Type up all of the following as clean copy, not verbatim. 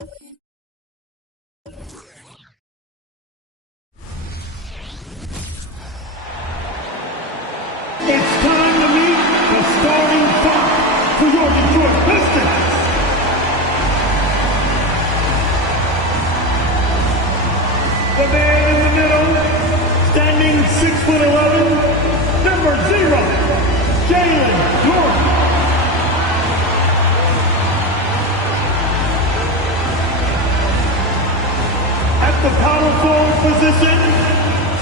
It's time to meet the starting five for your Detroit Pistons. The man in the middle, standing 6'11", number 0, Jalen Jordan. At the power forward position,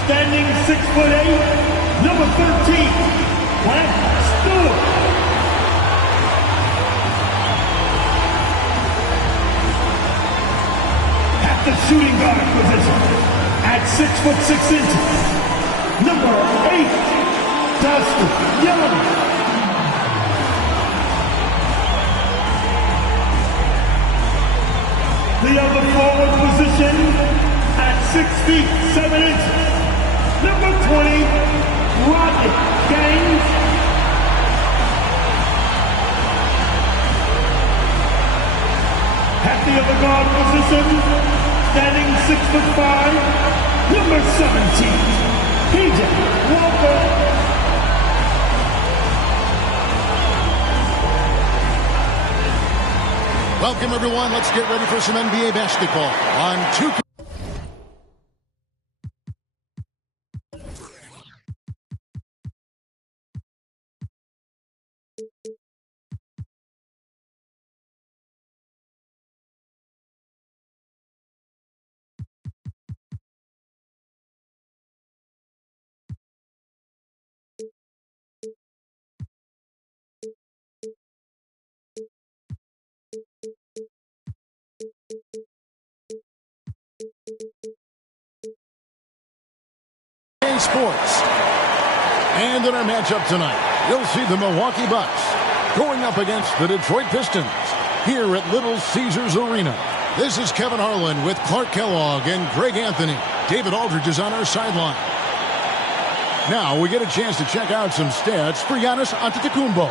standing 6'8", number 13, Brent Stewart. At the shooting guard position, at 6'6", number 8, Dustin Young. The other forward position, at 6 feet 7 inches, number 20, Rodney Gaines. At the other guard position, standing 6'5", number 17, PJ Walker. Welcome, everyone. Let's get ready for some NBA basketball on 2K. Sports. And in our matchup tonight, you'll see the Milwaukee Bucks going up against the Detroit Pistons here at Little Caesars Arena. This is Kevin Harlan with Clark Kellogg and Greg Anthony. David Aldridge is on our sideline. Now we get a chance to check out some stats for Giannis Antetokounmpo.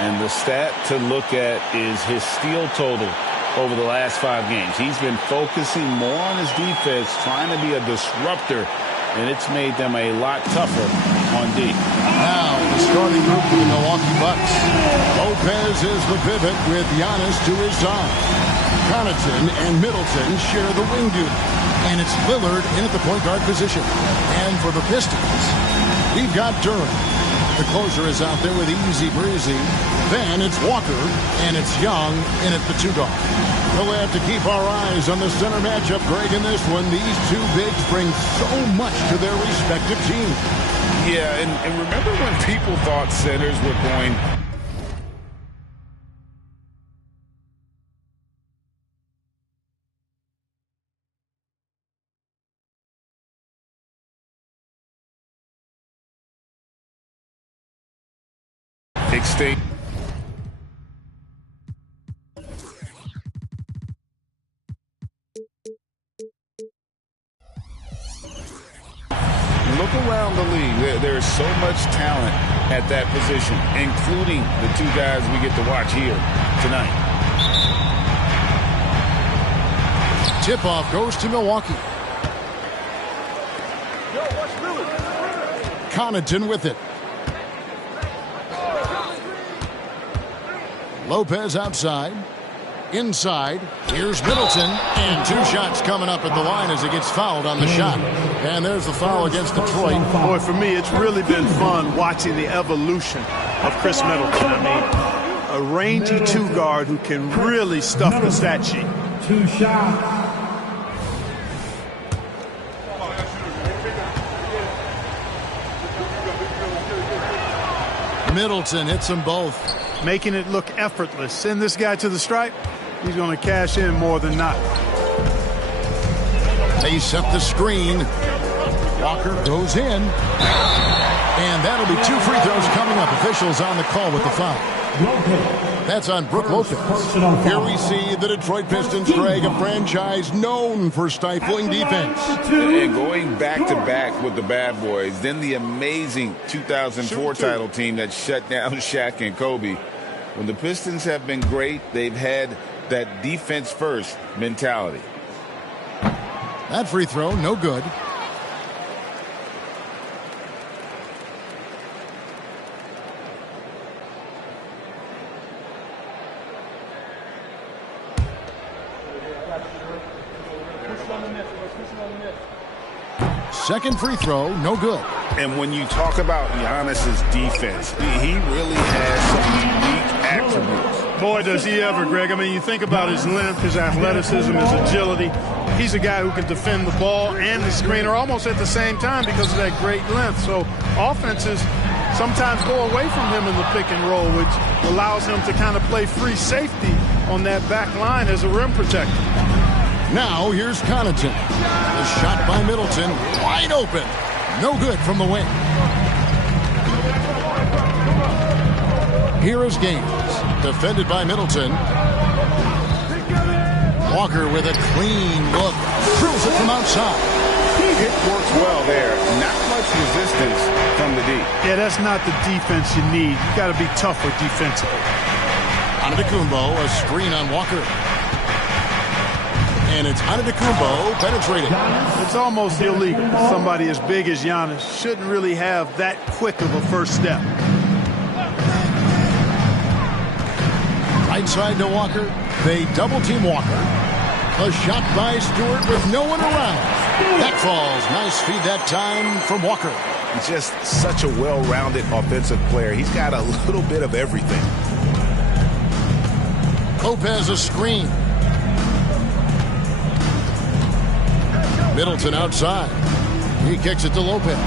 And the stat to look at is his steal total over the last 5 games. He's been focusing more on his defense, trying to be a disruptor, and it's made them a lot tougher on D. Now, the starting group for the Milwaukee Bucks. Lopez is the pivot with Giannis to his side. Connaughton and Middleton share the wing duty. And it's Lillard in at the point guard position. And for the Pistons, we've got Durant. The closer is out there with Easy Breezy. Then it's Walker, and it's Young in at the 2 guard. We'll have to keep our eyes on the center matchup, Greg, in this one. These two bigs bring so much to their respective teams. Yeah, and remember when people thought centers were going... extinct. Look around the league. There's so much talent at that position, including the 2 guys we get to watch here tonight. Tip-off goes to Milwaukee. Connaughton with it. Lopez outside. Inside. Here's Middleton. And 2 shots coming up at the line as he gets fouled on the shot. And there's the foul against Detroit. Boy, for me, it's really been fun watching the evolution of Chris Middleton. I mean, a rangy 2 guard who can really stuff the stat sheet. 2 shots. Middleton hits them both. Making it look effortless. Send this guy to the stripe. He's going to cash in more than not. They set the screen. Walker goes in. And that'll be 2 free throws coming up. Officials on the call with the foul. That's on Brook Lopez. Here we see the Detroit Pistons, Greg, a franchise known for stifling defense. And going back-to-back with the bad boys, then the amazing 2004 title team that shut down Shaq and Kobe. When the Pistons have been great, they've had that defense first mentality. That free throw, no good. Second free throw, no good. And when you talk about Giannis's defense, he really has some unique attributes. Boy, does he ever, Greg. I mean, you think about his length, his athleticism, his agility. He's a guy who can defend the ball and the screener almost at the same time because of that great length. So offenses sometimes go away from him in the pick and roll, which allows him to kind of play free safety on that back line as a rim protector. Now here's Connaughton. The shot by Middleton, wide open. No good from the wing. Here is Gaines, defended by Middleton. Walker with a clean look, drills it from outside. It works well there. Not much resistance from the D. Yeah, that's not the defense you need. You got to be tougher defensively. Antetokounmpo, a screen on Walker. And it's Antetokounmpo penetrating. It's almost illegal. Somebody as big as Giannis shouldn't really have that quick of a first step. Right side to Walker. They double team Walker. A shot by Stewart with no one around. That falls. Nice feed that time from Walker. Just such a well-rounded offensive player. He's got a little bit of everything. Lopez a screen. Middleton outside. He kicks it to Lopez.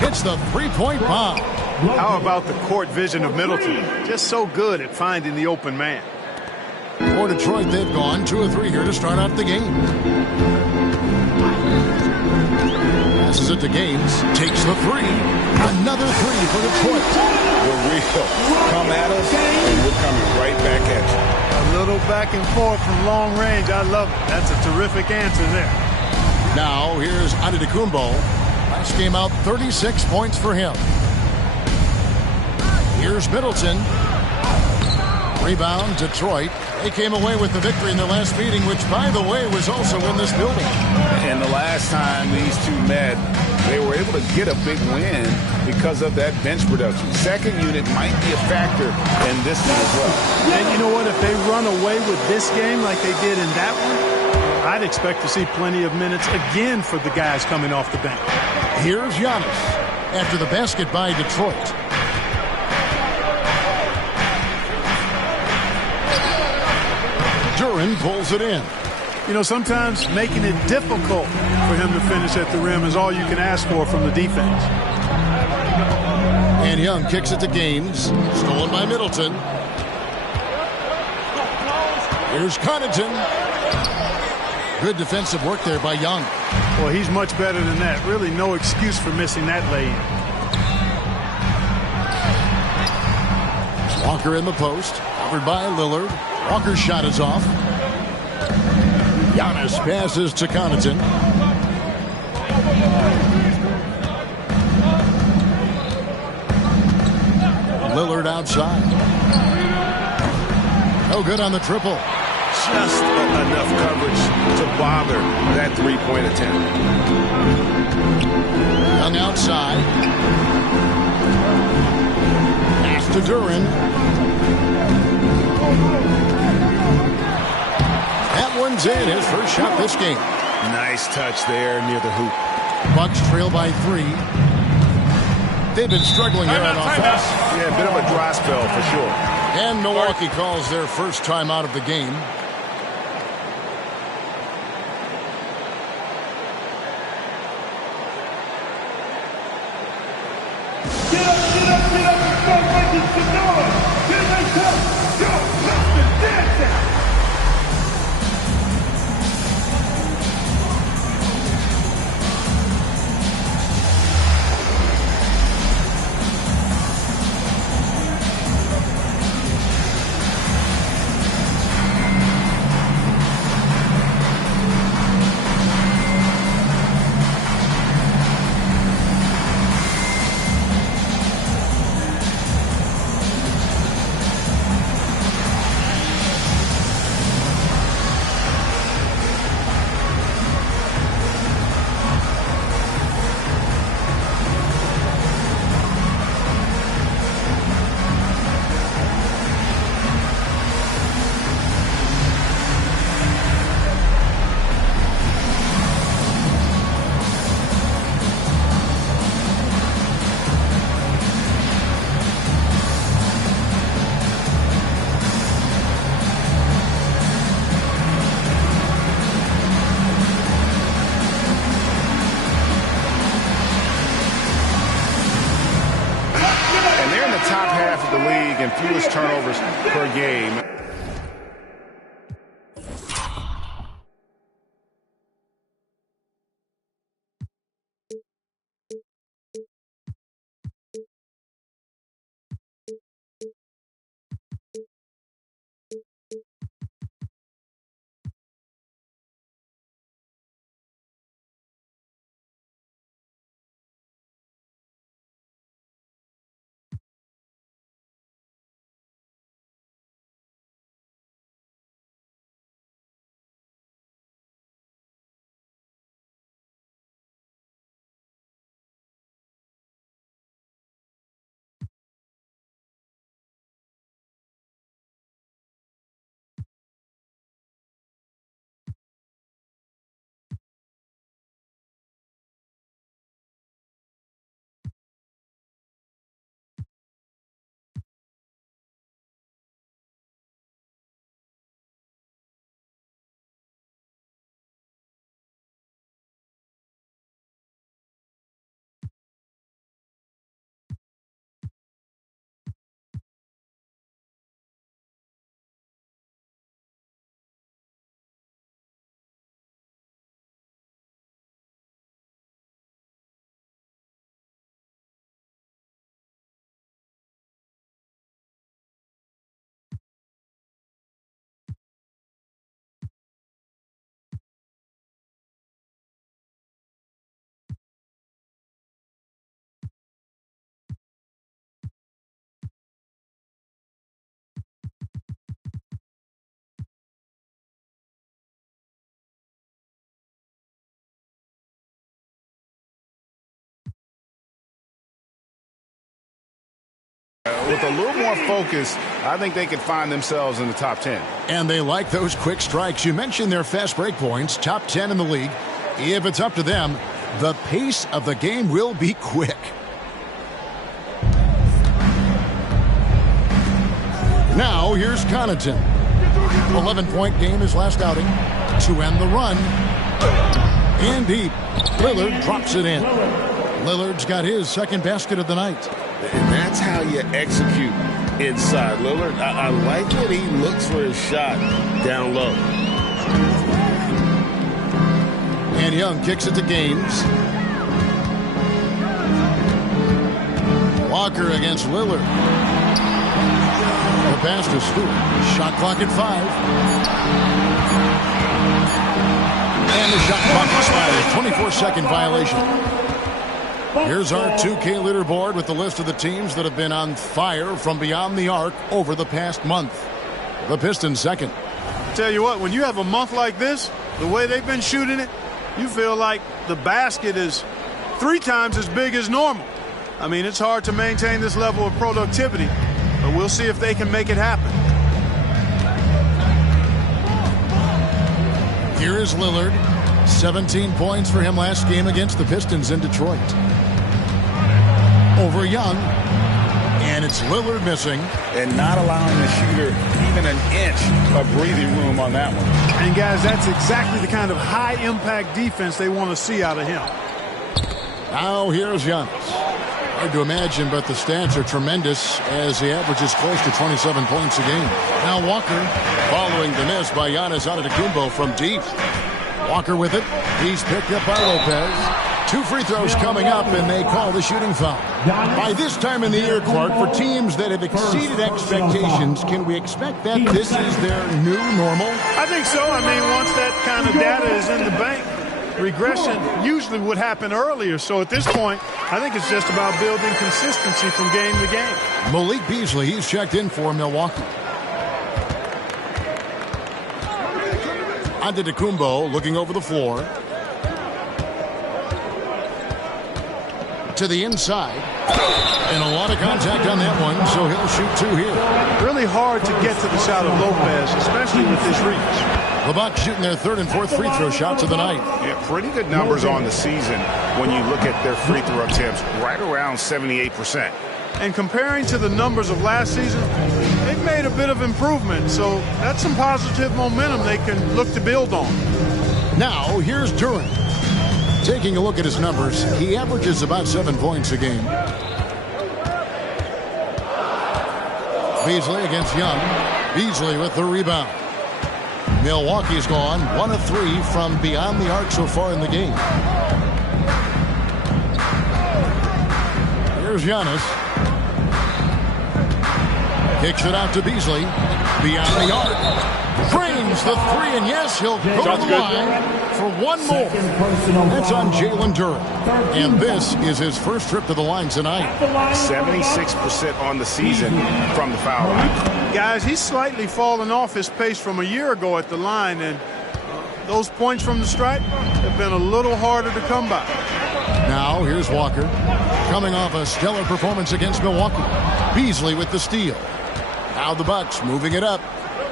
Hits the three-point bomb. How about the court vision of Middleton? Just so good at finding the open man. For Detroit, they've gone 2 of 3 here to start out the game. Passes it to Gaines. Takes the three. Another three for Detroit. We're real. Come at us, and we're coming right back at you. A little back and forth from long range. I love it. That's a terrific answer there. Now, here's Antetokounmpo. Last game out, 36 points for him. Here's Middleton. Rebound, Detroit. They came away with the victory in their last meeting, which, by the way, was also in this building. And the last time these two met, they were able to get a big win because of that bench production. Second unit might be a factor in this one as well. And you know what? If they run away with this game like they did in that one, I'd expect to see plenty of minutes again for the guys coming off the bench. Here's Giannis after the basket by Detroit. Duran pulls it in. You know, sometimes making it difficult for him to finish at the rim is all you can ask for from the defense. And Young kicks it to Gaines. Stolen by Middleton. Here's Connaughton. Good defensive work there by Young. Well, he's much better than that. Really no excuse for missing that lay-in. Walker in the post. Covered by Lillard. Walker's shot is off. Giannis passes to Connaughton. Lillard outside. No good on the triple. Just enough coverage to bother that three-point attempt. Young outside. Pass to Duran. That one's in. His first shot this game. Nice touch there near the hoop. Bucks trail by 3. They've been struggling here on offense. Yeah, a bit of a dry spell for sure. And Milwaukee calls their first time out of the game. Get up, get up, get up, and start making some noise. Here they come. Go, let's dance out. they're in the top half of the league in fewest turnovers per game. With a little more focus, I think they could find themselves in the top 10. And they like those quick strikes. You mentioned their fast break points, top 10 in the league. If it's up to them, the pace of the game will be quick. Now, here's Connaughton. 11-point game his last outing to end the run. And deep. Lillard drops it in. Lillard's got his second basket of the night. And that's how you execute inside. Lillard, I like that he looks for his shot down low. And Young kicks it to Gaines. Walker against Lillard. The pass to Stewart. Shot clock at 5. And the shot clock expires. 24-second violation. Here's our 2K leaderboard with the list of the teams that have been on fire from beyond the arc over the past month. The Pistons second. Tell you what, when you have a month like this, the way they've been shooting it, you feel like the basket is 3 times as big as normal. I mean, it's hard to maintain this level of productivity, but we'll see if they can make it happen. Here is Lillard. 17 points for him last game against the Pistons in Detroit. Over Young. And it's Lillard missing. And not allowing the shooter even an inch of breathing room on that one. And, guys, that's exactly the kind of high-impact defense they want to see out of him. Now here's Giannis. Hard to imagine, but the stats are tremendous as he averages close to 27 points a game. Now Walker following the miss by Giannis Antetokounmpo from deep. Walker with it. He's picked up by Lopez. 2 free throws coming up, and they call the shooting foul. By this time in the year, Clark, for teams that have exceeded expectations, can we expect that this is their new normal? I think so. I mean, once that kind of data is in the bank, regression usually would happen earlier. So at this point, I think it's just about building consistency from game to game. Malik Beasley, he's checked in for Milwaukee. Antetokounmpo looking over the floor. To the inside. And a lot of contact on that one, so he'll shoot 2 here. Really hard to get to the shot of Lopez, especially with his reach. The Bucks shooting their 3rd and 4th free throw shots of the night. Yeah, pretty good numbers on the season when you look at their free throw attempts, right around 78%. And comparing to the numbers of last season, they've made a bit of improvement, so that's some positive momentum they can look to build on. Now, here's Durant. Taking a look at his numbers, he averages about 7 points a game. Beasley against Young. Beasley with the rebound. Milwaukee's gone 1 of 3 from beyond the arc so far in the game. Here's Giannis. Kicks it out to Beasley. Beyond the arc. Frames the 3, and yes, he'll go to the line for one more. That's on Jalen Durham. And this is his first trip to the line tonight. 76% on the season from the foul line. Guys, he's slightly fallen off his pace from a year ago at the line, and those points from the stripe have been a little harder to come by. Now, here's Walker. Coming off a stellar performance against Milwaukee. Beasley with the steal. Now the Bucks moving it up.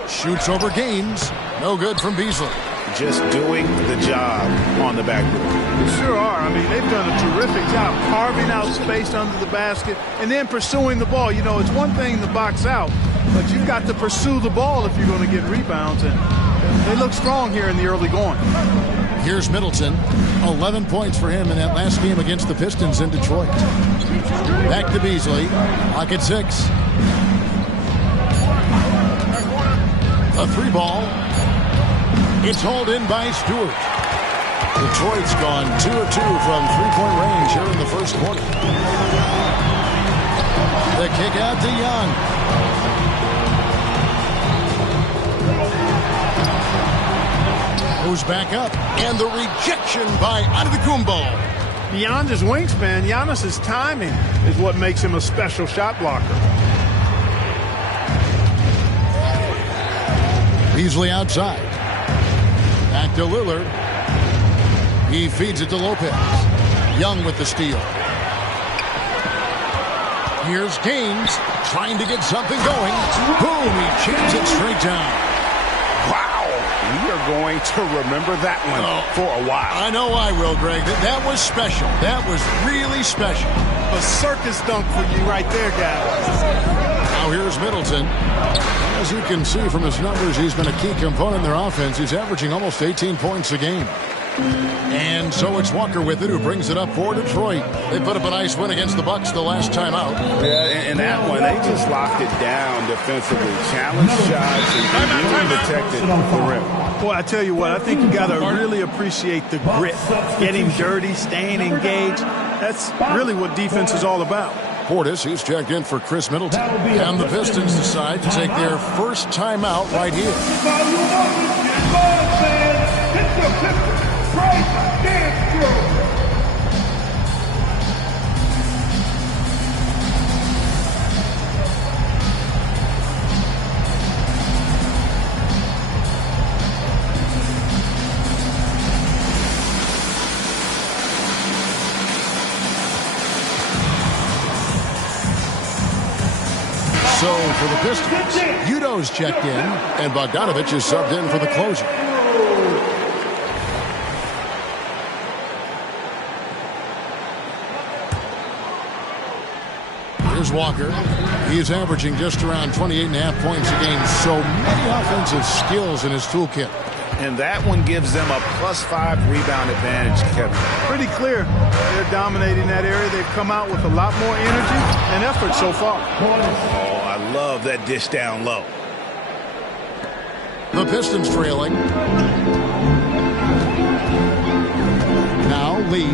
Shoots over Gaines. No good from Beasley. Just doing the job on the backboard. They sure are. I mean, they've done a terrific job carving out space under the basket and then pursuing the ball. You know, it's one thing to box out, but you've got to pursue the ball if you're going to get rebounds, and they look strong here in the early going. Here's Middleton. 11 points for him in that last game against the Pistons in Detroit. Back to Beasley. Pocket 6. A 3-ball. It's hauled in by Stewart. Detroit's gone 2 of 2 from 3-point range here in the first quarter. The kick out to Young. Goes back up, and the rejection by Antetokounmpo. Beyond his wingspan, Giannis's timing is what makes him a special shot blocker. Beasley outside. Back to Lillard. He feeds it to Lopez. Young with the steal. Here's Gaines trying to get something going. Boom, he jams it straight down. Wow, we are going to remember that one for a while. I know I will, Greg. That was special. That was really special. A circus dunk for you right there, guys. Now here's Middleton. As you can see from his numbers, he's been a key component in their offense. He's averaging almost 18 points a game. And so it's Walker with it, who brings it up for Detroit. They put up a nice win against the Bucks the last time out. Yeah, and that one, they just locked it down defensively. Challenged shots and really protected the rim. Boy, I tell you what, I think you got to really appreciate the grit. Getting dirty, staying engaged. That's really what defense is all about. Portis, he's checked in for Chris Middleton. And the Pistons decide to take their first timeout right here. So for the Pistons, Udo's checked in, and Bogdanovich is subbed in for the closer. Here's Walker. He is averaging just around 28.5 points a game. So many offensive skills in his toolkit. And that one gives them a +5 rebound advantage, Kevin. Pretty clear. They're dominating that area. They've come out with a lot more energy and effort so far. Oh, I love that dish down low. The Pistons trailing. Now Lee,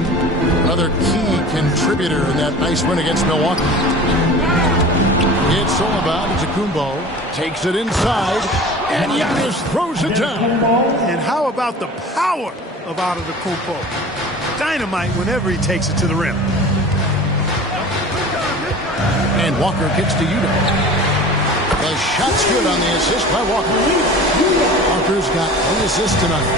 another key contributor in that nice win against Milwaukee. It's all about Antetokounmpo. Takes it inside, and Giannis throws it down. And how about the power of Antetokounmpo? Dynamite whenever he takes it to the rim. And Walker kicks to Udo. The shot's good on the assist by Walker. Walker's got 3 assists tonight.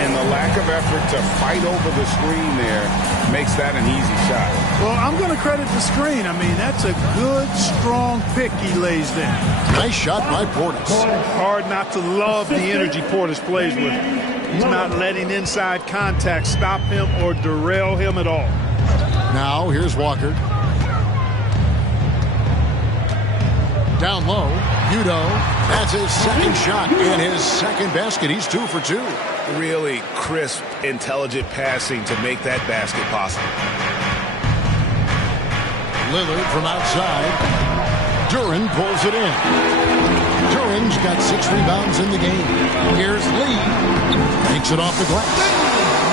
And the lack of effort to fight over the screen there makes that an easy shot. Well, I'm going to credit the screen. I mean, that's a good, strong pick he lays there. Nice shot by Portis. Hard not to love the energy Portis plays with. He's not letting inside contact stop him or derail him at all. Now, here's Walker. Down low, Udo. That's his second shot and his second basket. He's 2 for 2. Really crisp, intelligent passing to make that basket possible. Lillard from outside. Duran pulls it in. Duran's got 6 rebounds in the game. Here's Lee. Takes it off the glass.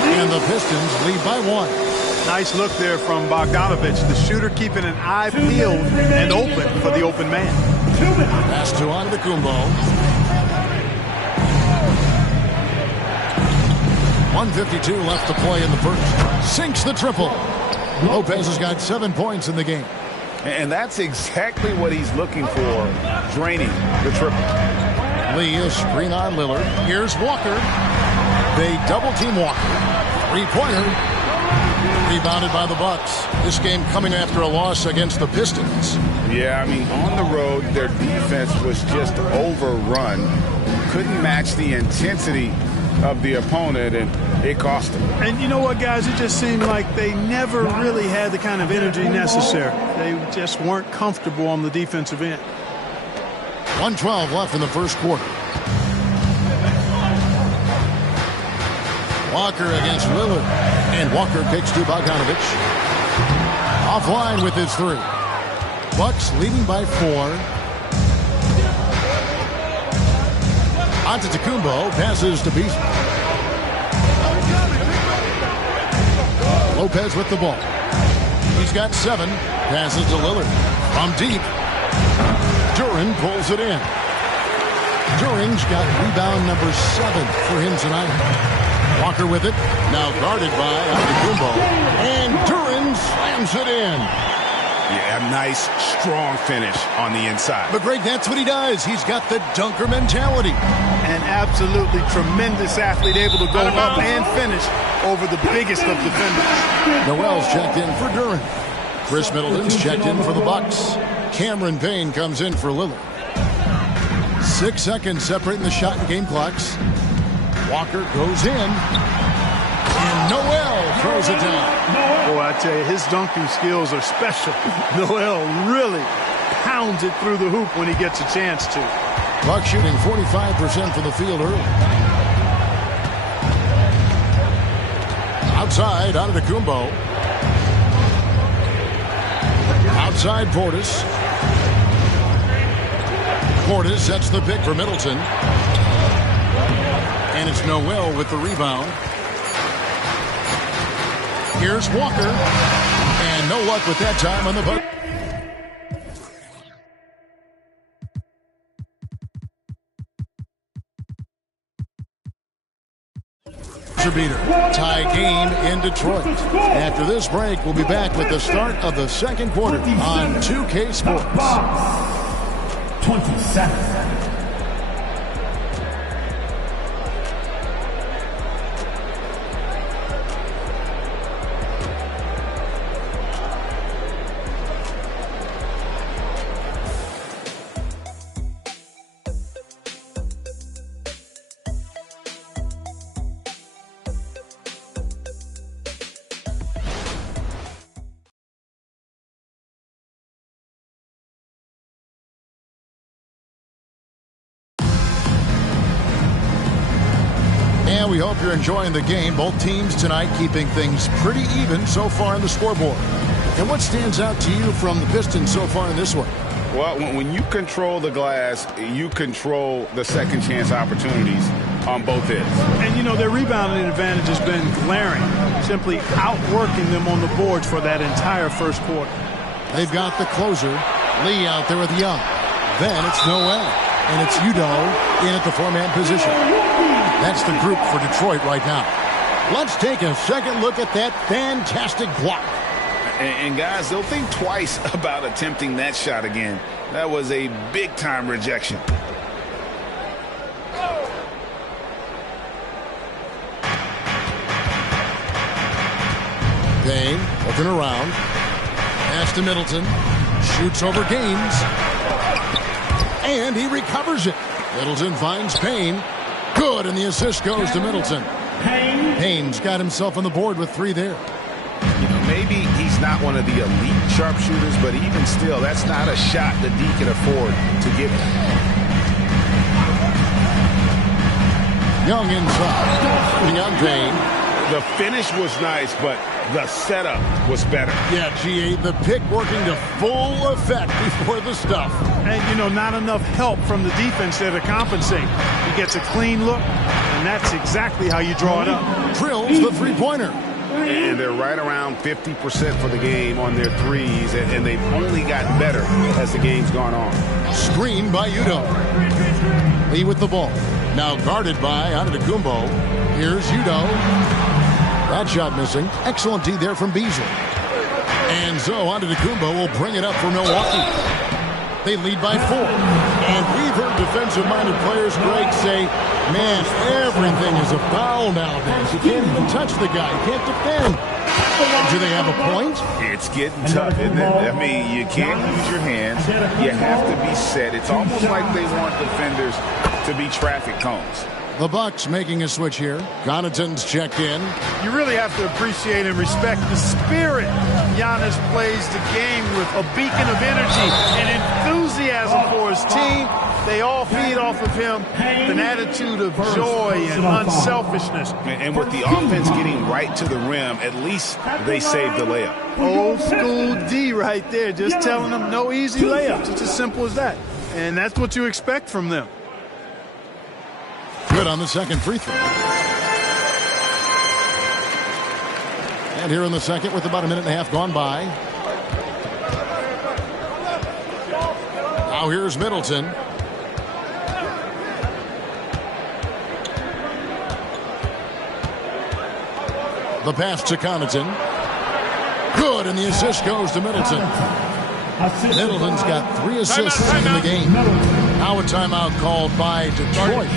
And the Pistons lead by 1. Nice look there from Bogdanovich. The shooter keeping an eye peeled and open for the open man. Pass to Antetokounmpo. 1:52 left to play in the first. Sinks the triple. Lopez has got 7 points in the game. And that's exactly what he's looking for, draining the triple. Lee is screen on Lillard. Here's Walker. They double-team Walker. 3-pointer. Rebounded by the Bucks. This game coming after a loss against the Pistons. Yeah, I mean, on the road, their defense was just overrun. Couldn't match the intensity of the opponent, and it cost them. And you know what, guys? It just seemed like they never really had the kind of energy necessary. They just weren't comfortable on the defensive end. 1:12 left in the first quarter. Walker against Lillard. And Walker kicks to Bogdanovich. Offline with his 3. Bucks leading by 4. Antetokounmpo passes to Beasley. Lopez with the ball. He's got 7. Passes to Lillard. From deep. Duran pulls it in. Duran's got rebound number 7 for him tonight. Walker with it. Now guarded by Antetokounmpo. And Duran slams it in. Yeah, nice, strong finish on the inside. But, Greg, that's what he does. He's got the dunker mentality. An absolutely tremendous athlete, able to go up and finish over the biggest of defenders. Noel's checked in for Duran. Chris Middleton's checked in for the Bucks. Cameron Payne comes in for Lillard. 6 seconds separating the shot and game clocks. Walker goes in. And Noel throws it down. Boy, I tell you, his dunking skills are special. Noel really pounds it through the hoop when he gets a chance to. Buck shooting 45% from the field early. Outside, Antetokounmpo. Outside, Portis. Portis sets the pick for Middleton. And it's Noel with the rebound. Here's Walker. And no luck with that time on the butt. Beater. Tie game in Detroit. After this break, we'll be back with the start of the second quarter on 2K Sports. 27. And we hope you're enjoying the game. Both teams tonight keeping things pretty even so far on the scoreboard. And what stands out to you from the Pistons so far in this one? Well, when you control the glass, you control the second chance opportunities on both ends. And, you know, their rebounding advantage has been glaring, simply outworking them on the boards for that entire first quarter. They've got the closer, Lee, out there with Young. Then it's Noel. And it's Udo in at the four-man position. That's the group for Detroit right now. Let's take a second look at that fantastic block. And guys, they'll think twice about attempting that shot again. That was a big-time rejection. Payne looking around. Pass to Middleton. Shoots over Gaines. And he recovers it. Middleton finds Payne. Good, and the assist goes to Middleton. Payne's got himself on the board with 3 there. You know, maybe he's not one of the elite sharpshooters, but even still, that's not a shot that D can afford to give him. Young inside. On Payne. The finish was nice, but the setup was better. Yeah, GA, the pick working to full effect before the stuff. And, you know, not enough help from the defense there to compensate. He gets a clean look, and that's exactly how you draw it up. Drills the three-pointer. And they're right around 50% for the game on their threes, and they've only gotten better as the game's gone on. Screen by Udo. Lee with the ball. Now guarded by Antetokounmpo. Here's Udo. That shot missing. Excellent D there from Beasley. And so Antetokounmpo will bring it up for Milwaukee. They lead by 4. And we've heard defensive-minded players, Greg, say, man, everything is a foul nowadays. You can't even touch the guy. You can't defend. Do they have a point? It's getting tough, isn't it? I mean, you can't use your hands. You have to be set. It's almost like they want defenders to be traffic cones. The Bucks making a switch here. Connaughton's checked in. You really have to appreciate and respect the spirit Giannis plays the game with, a beacon of energy and enthusiasm for his team. They all feed off of him with an attitude of joy and unselfishness. And with the offense getting right to the rim, at least they saved the layup. Old school D right there, just telling them no easy layups. It's as simple as that. And that's what you expect from them. Good on the second free throw. And here in the second with about a minute and a half gone by. Now here's Middleton. The pass to Connaughton. Good, and the assist goes to Middleton. Middleton's got 3 assists in the game. Now a timeout called by Detroit.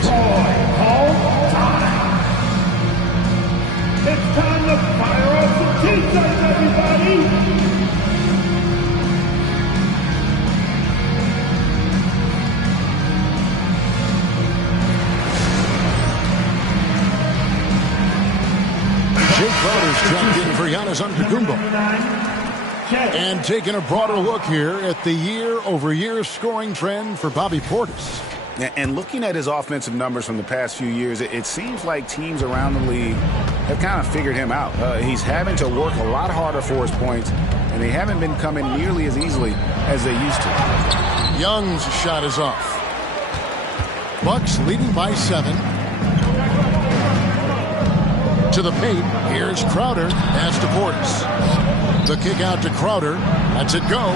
It's time to fire up some T-shirts, everybody! Jake Crowder's jumped in for Giannis Antetokounmpo. And taking a broader look here at the year-over-year scoring trend for Bobby Portis. And looking at his offensive numbers from the past few years, it seems like teams around the league have kind of figured him out. He's having to work a lot harder for his points, and they haven't been coming nearly as easily as they used to. Young's shot is off. Bucks leading by 7. To the paint, here's Crowder. Pass to Portis. The kick out to Crowder. Lets it go.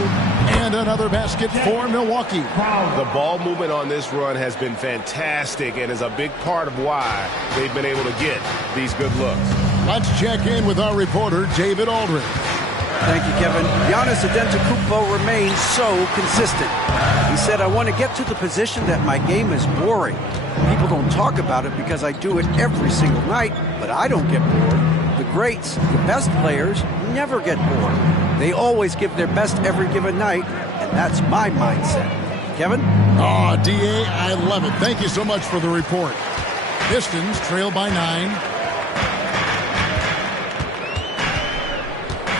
And another basket for Milwaukee. The ball movement on this run has been fantastic and is a big part of why they've been able to get these good looks. Let's check in with our reporter, David Aldridge. Thank you, Kevin. Giannis Antetokounmpo remains so consistent. He said, I want to get to the position that my game is boring. People don't talk about it because I do it every single night, but I don't get bored. The greats, the best players, never get bored. They always give their best every given night, and that's my mindset. Kevin? Oh, D.A., I love it. Thank you so much for the report. Pistons trail by 9.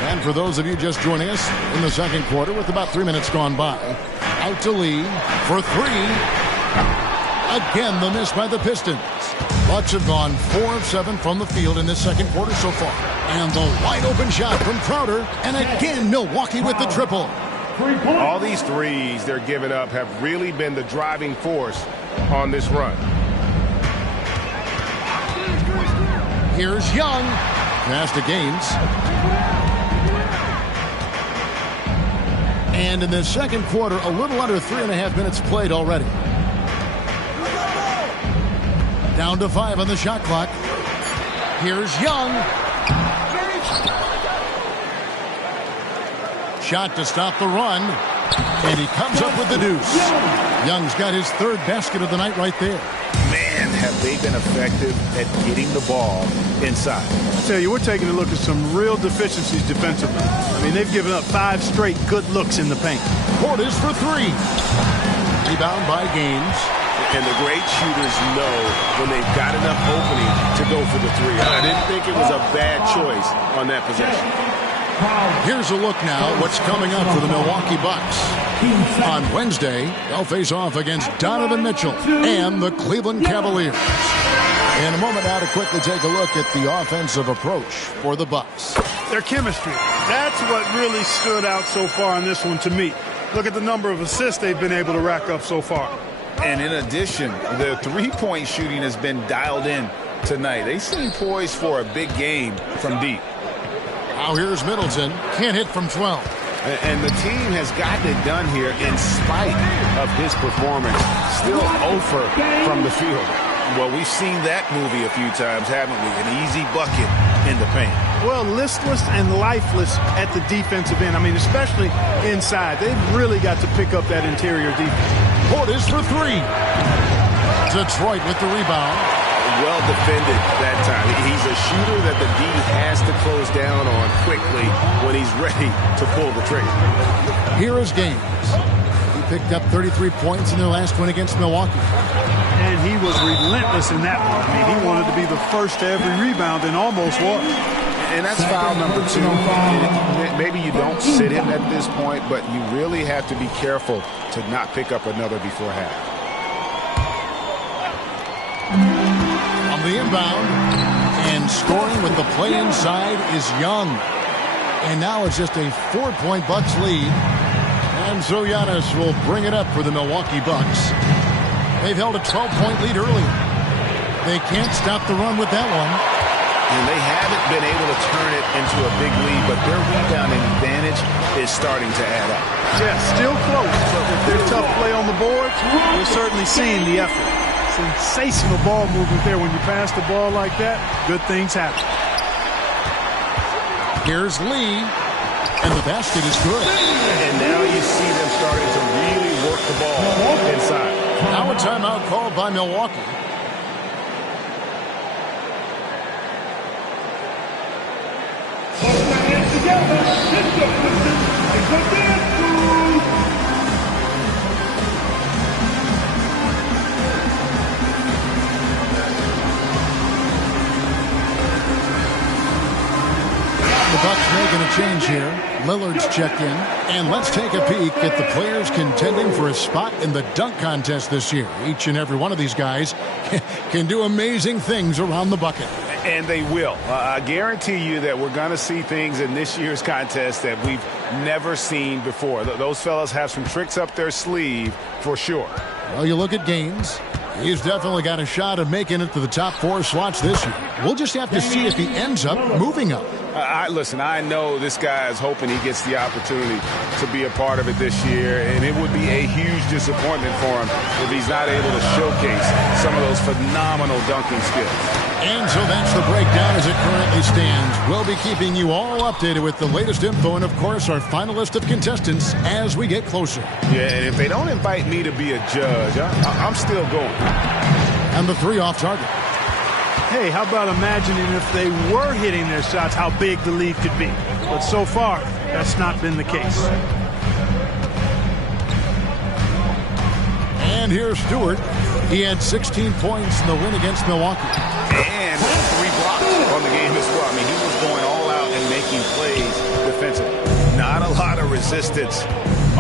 And for those of you just joining us in the second quarter with about 3 minutes gone by, out to Lee for 3. Again, the miss by the Pistons. Bucks have gone 4 of 7 from the field in this second quarter so far. And the wide open shot from Crowder. And again, Milwaukee with the triple. All these threes they're giving up have really been the driving force on this run. Here's Young. Pass to Gaines. And in the second quarter, a little under 3.5 minutes played already. Down to 5 on the shot clock. Here's Young. Shot to stop the run. And he comes up with the deuce. Young's got his 3rd basket of the night right there. Man, have they been effective at getting the ball inside. I tell you, we're taking a look at some real deficiencies defensively. I mean, they've given up 5 straight good looks in the paint. Portis for 3. Rebound by Gaines. And the great shooters know when they've got enough opening to go for the 3. I didn't think it was a bad choice on that possession. Here's a look now what's coming up for the Milwaukee Bucks. On Wednesday, they'll face off against Donovan Mitchell and the Cleveland Cavaliers. In a moment now to quickly take a look at the offensive approach for the Bucks. Their chemistry. That's what really stood out so far in this one to me. Look at the number of assists they've been able to rack up so far. And in addition, their three-point shooting has been dialed in tonight. They seem poised for a big game from deep. Now here's Middleton. Can't hit from 12. And the team has gotten it done here in spite of his performance. Still 0 from the field. Well, we've seen that movie a few times, haven't we? An easy bucket in the paint. Well, listless and lifeless at the defensive end. I mean, especially inside. They've really got to pick up that interior defense. Portis for 3. Detroit with the rebound. Well defended that time. He's a shooter that the D has to close down on quickly when he's ready to pull the trigger. Here is Gaines. He picked up 33 points in their last win against Milwaukee. And he was relentless in that one. I mean, he wanted to be the first to every rebound and almost was. And that's foul number 2. Maybe you don't sit him at this point, but you really have to be careful to not pick up another before half. On the inbound, and scoring with the play inside is Young. And now it's just a 4-point Bucks lead. And so Giannis will bring it up for the Milwaukee Bucks. They've held a 12-point lead earlier. They can't stop the run with that one. And they haven't been able to turn it into a big lead, but their rebounding advantage is starting to add up. Yeah, still close, but with their tough play on the boards, we're certainly seeing the effort. Sensational ball movement there. When you pass the ball like that, good things happen. Here's Lee, and the basket is good. And now you see them starting to really work the ball inside. Now a timeout called by Milwaukee. Put your hands together. It's the Pistons. It's a dance move. The Bucks making a change here. Lillard's checked in. And let's take a peek at the players contending for a spot in the dunk contest this year. Each and every one of these guys can do amazing things around the bucket. And they will. I guarantee you that we're going to see things in this year's contest that we've never seen before. Those fellas have some tricks up their sleeve for sure. Well, you look at Gaines. He's definitely got a shot of making it to the top 4 slots this year. We'll just have to see if he ends up moving up. Listen, I know this guy is hoping he gets the opportunity to be a part of it this year, and it would be a huge disappointment for him if he's not able to showcase some of those phenomenal dunking skills. And so that's the breakdown as it currently stands. We'll be keeping you all updated with the latest info and, of course, our final list of contestants as we get closer. Yeah, and if they don't invite me to be a judge, I'm still going. And the 3 off target. Hey, how about imagining if they were hitting their shots, how big the lead could be. But so far, that's not been the case. And here's Stewart. He had 16 points in the win against Milwaukee. And 3 blocks on the game as well. I mean, he was going all out and making plays defensively. Not a lot of resistance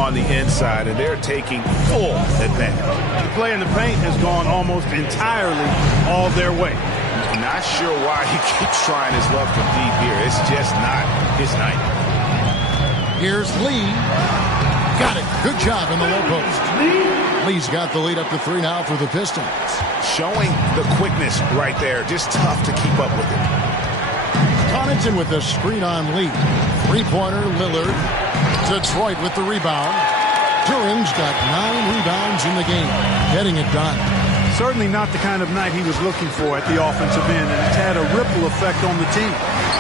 on the inside, and they're taking full advantage. The play in the paint has gone almost entirely all their way. Not sure why he keeps trying his luck from deep here. It's just not his night. Here's Lee. Got it. Good job in the low post. Lee's got the lead up to 3 now for the Pistons. Showing the quickness right there. Just tough to keep up with it. Connaughton with the screen on Lee. 3-pointer, Lillard. Detroit with the rebound. Duran's got 9 rebounds in the game. Getting it done. Certainly not the kind of night he was looking for at the offensive end, and it's had a ripple effect on the team.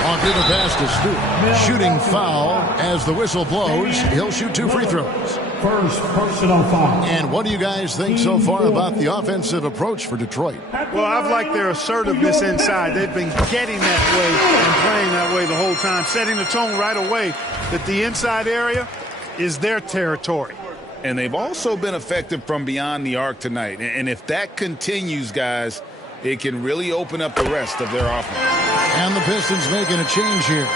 On to the pass to Stewart. Shooting foul as the whistle blows. He'll shoot 2 free throws. First personal foul. And what do you guys think so far about the offensive approach for Detroit? Well, I've liked their assertiveness inside. They've been getting that way and playing that way the whole time, setting the tone right away that the inside area is their territory. And they've also been effective from beyond the arc tonight. And if that continues, guys, it can really open up the rest of their offense. And the Pistons making a change here.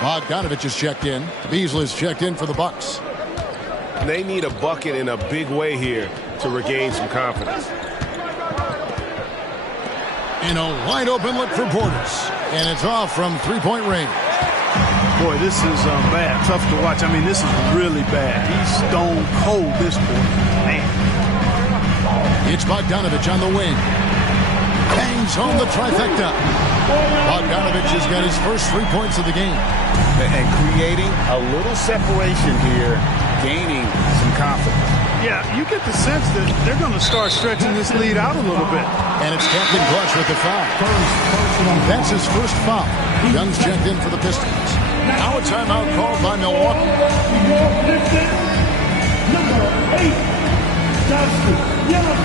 Bogdanovich is checked in. Beasley's checked in for the Bucks. They need a bucket in a big way here to regain some confidence. And a wide open look for Portis. And it's off from three-point range. Boy, this is bad. Tough to watch. I mean, this is really bad. He's stone cold this quarter. Man. It's Bogdanovich on the wing. Bangs home the trifecta. Bogdanovich has got his first 3 points of the game. And creating a little separation here, gaining some confidence. Yeah, you get the sense that they're going to start stretching this lead out a little bit. And it's Captain Clutch with the foul. That's his first foul. Young's checked in for the Pistons. Now a timeout called by Milwaukee. Number 8, Justin Young.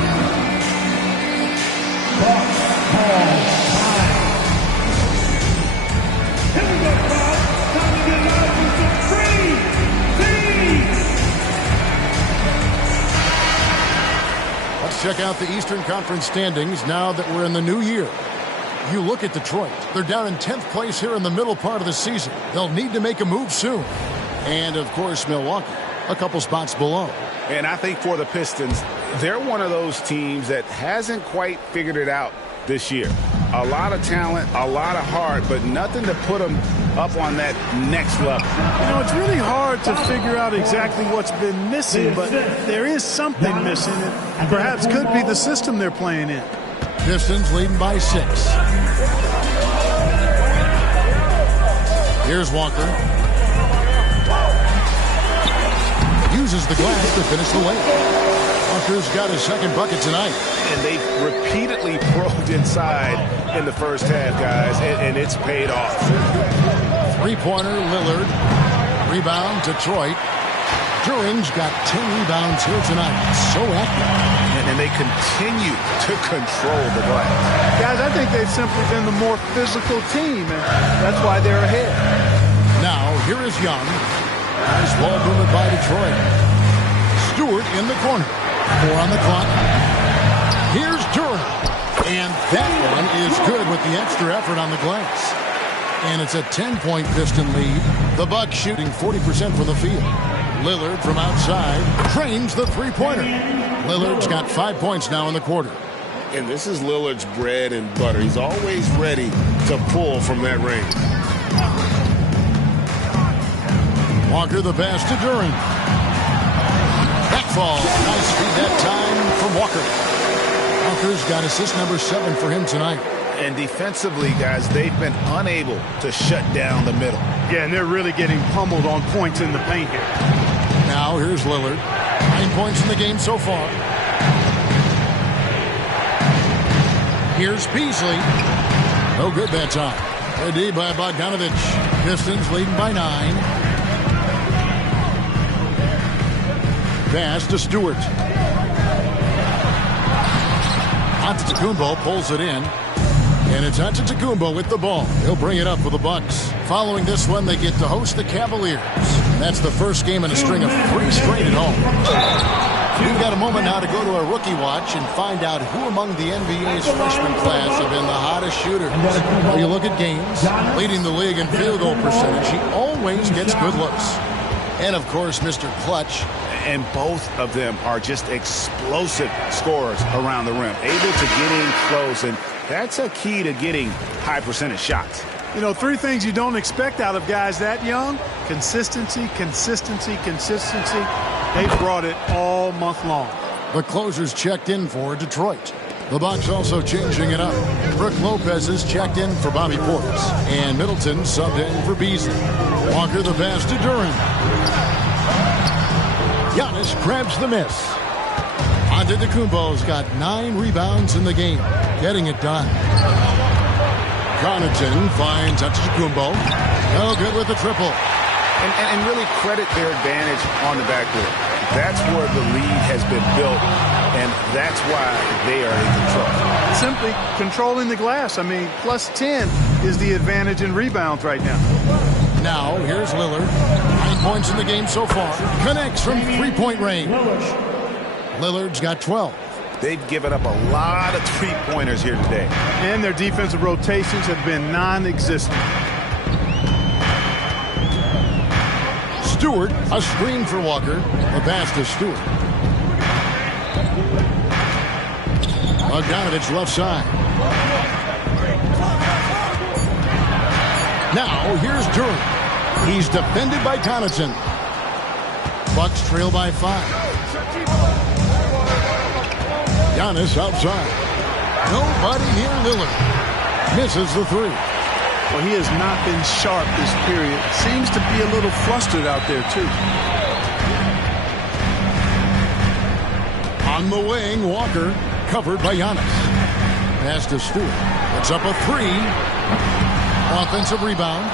Bucks call time. Here we go, crowd. Time to get out with the free team. Let's check out the Eastern Conference standings now that we're in the new year. You look at Detroit. They're down in 10th place here in the middle part of the season. They'll need to make a move soon. And, of course, Milwaukee, a couple spots below. And I think for the Pistons, they're one of those teams that hasn't quite figured it out this year. A lot of talent, a lot of heart, but nothing to put them up on that next level. You know, it's really hard to figure out exactly what's been missing, but there is something missing. It perhaps could be the system they're playing in. Pistons leading by 6. Here's Walker. Uses the glass to finish the layup. Walker's got his second bucket tonight. And they repeatedly probed inside in the first half, guys, and it's paid off. Three-pointer, Lillard. Rebound, Detroit. Duran's got 10 rebounds here tonight. So active. And they continue to control the glass. Guys, I think they've simply been the more physical team, and that's why they're ahead. Now, here is Young. Nice ball movement by Detroit. Stewart in the corner. 4 on the clock. Here's Durant. And that one is good with the extra effort on the glass. And it's a 10-point Piston lead. The Bucks shooting 40% from the field. Lillard from outside trains the three-pointer. Lillard's got 5 points now in the quarter. And this is Lillard's bread and butter. He's always ready to pull from that range. Walker the pass to Durant. Backfall. Nice feed that time from Walker. Walker's got assist number 7 for him tonight. And defensively, guys, they've been unable to shut down the middle. Yeah, and they're really getting pummeled on points in the paint here. Now here's Lillard. 9 points in the game so far. Here's Beasley. No good that time. Ready by Bogdanovich. Pistons leading by 9. Pass to Stewart. Antetokounmpo pulls it in. And it's Antetokounmpo with the ball. He'll bring it up for the Bucks. Following this one, they get to host the Cavaliers. And that's the first game in a string of 3 straight at home. We've got a moment now to go to a rookie watch and find out who among the NBA's freshman class have been the hottest shooters. When you look at games, leading the league in field goal percentage, he always gets good looks. And, of course, Mr. Clutch. And both of them are just explosive scorers around the rim, able to get in close, and that's a key to getting high percentage shots. You know, 3 things you don't expect out of guys that young: consistency, consistency, consistency. They've brought it all month long. The closers checked in for Detroit. The Bucks also changing it up. Brook Lopez is checked in for Bobby Portis, and Middleton subbed in for Beasley. Walker the pass to Durant. Giannis grabs the miss. Antetokounmpo's got 9 rebounds in the game, getting it done. Connaughton finds Antetokounmpo. No good with the triple. And really credit their advantage on the backcourt. That's where the lead has been built, and that's why they are in control. Simply controlling the glass. I mean, plus 10 is the advantage in rebounds right now. Now, here's Lillard. 9 points in the game so far. Connects from 3-point range. Lillard's got 12. They've given up a lot of three-pointers here today. And their defensive rotations have been non-existent. Stewart, a screen for Walker. The pass to Stewart. Bogdanovich left side. Now, here's Durant. He's defended by Connaughton. Bucks trail by 5. Giannis outside. Nobody near Lillard. Misses the 3. Well, he has not been sharp this period. Seems to be a little flustered out there, too. On the wing, Walker, covered by Giannis. Pass to Stewart. It's up a 3. Offensive rebound.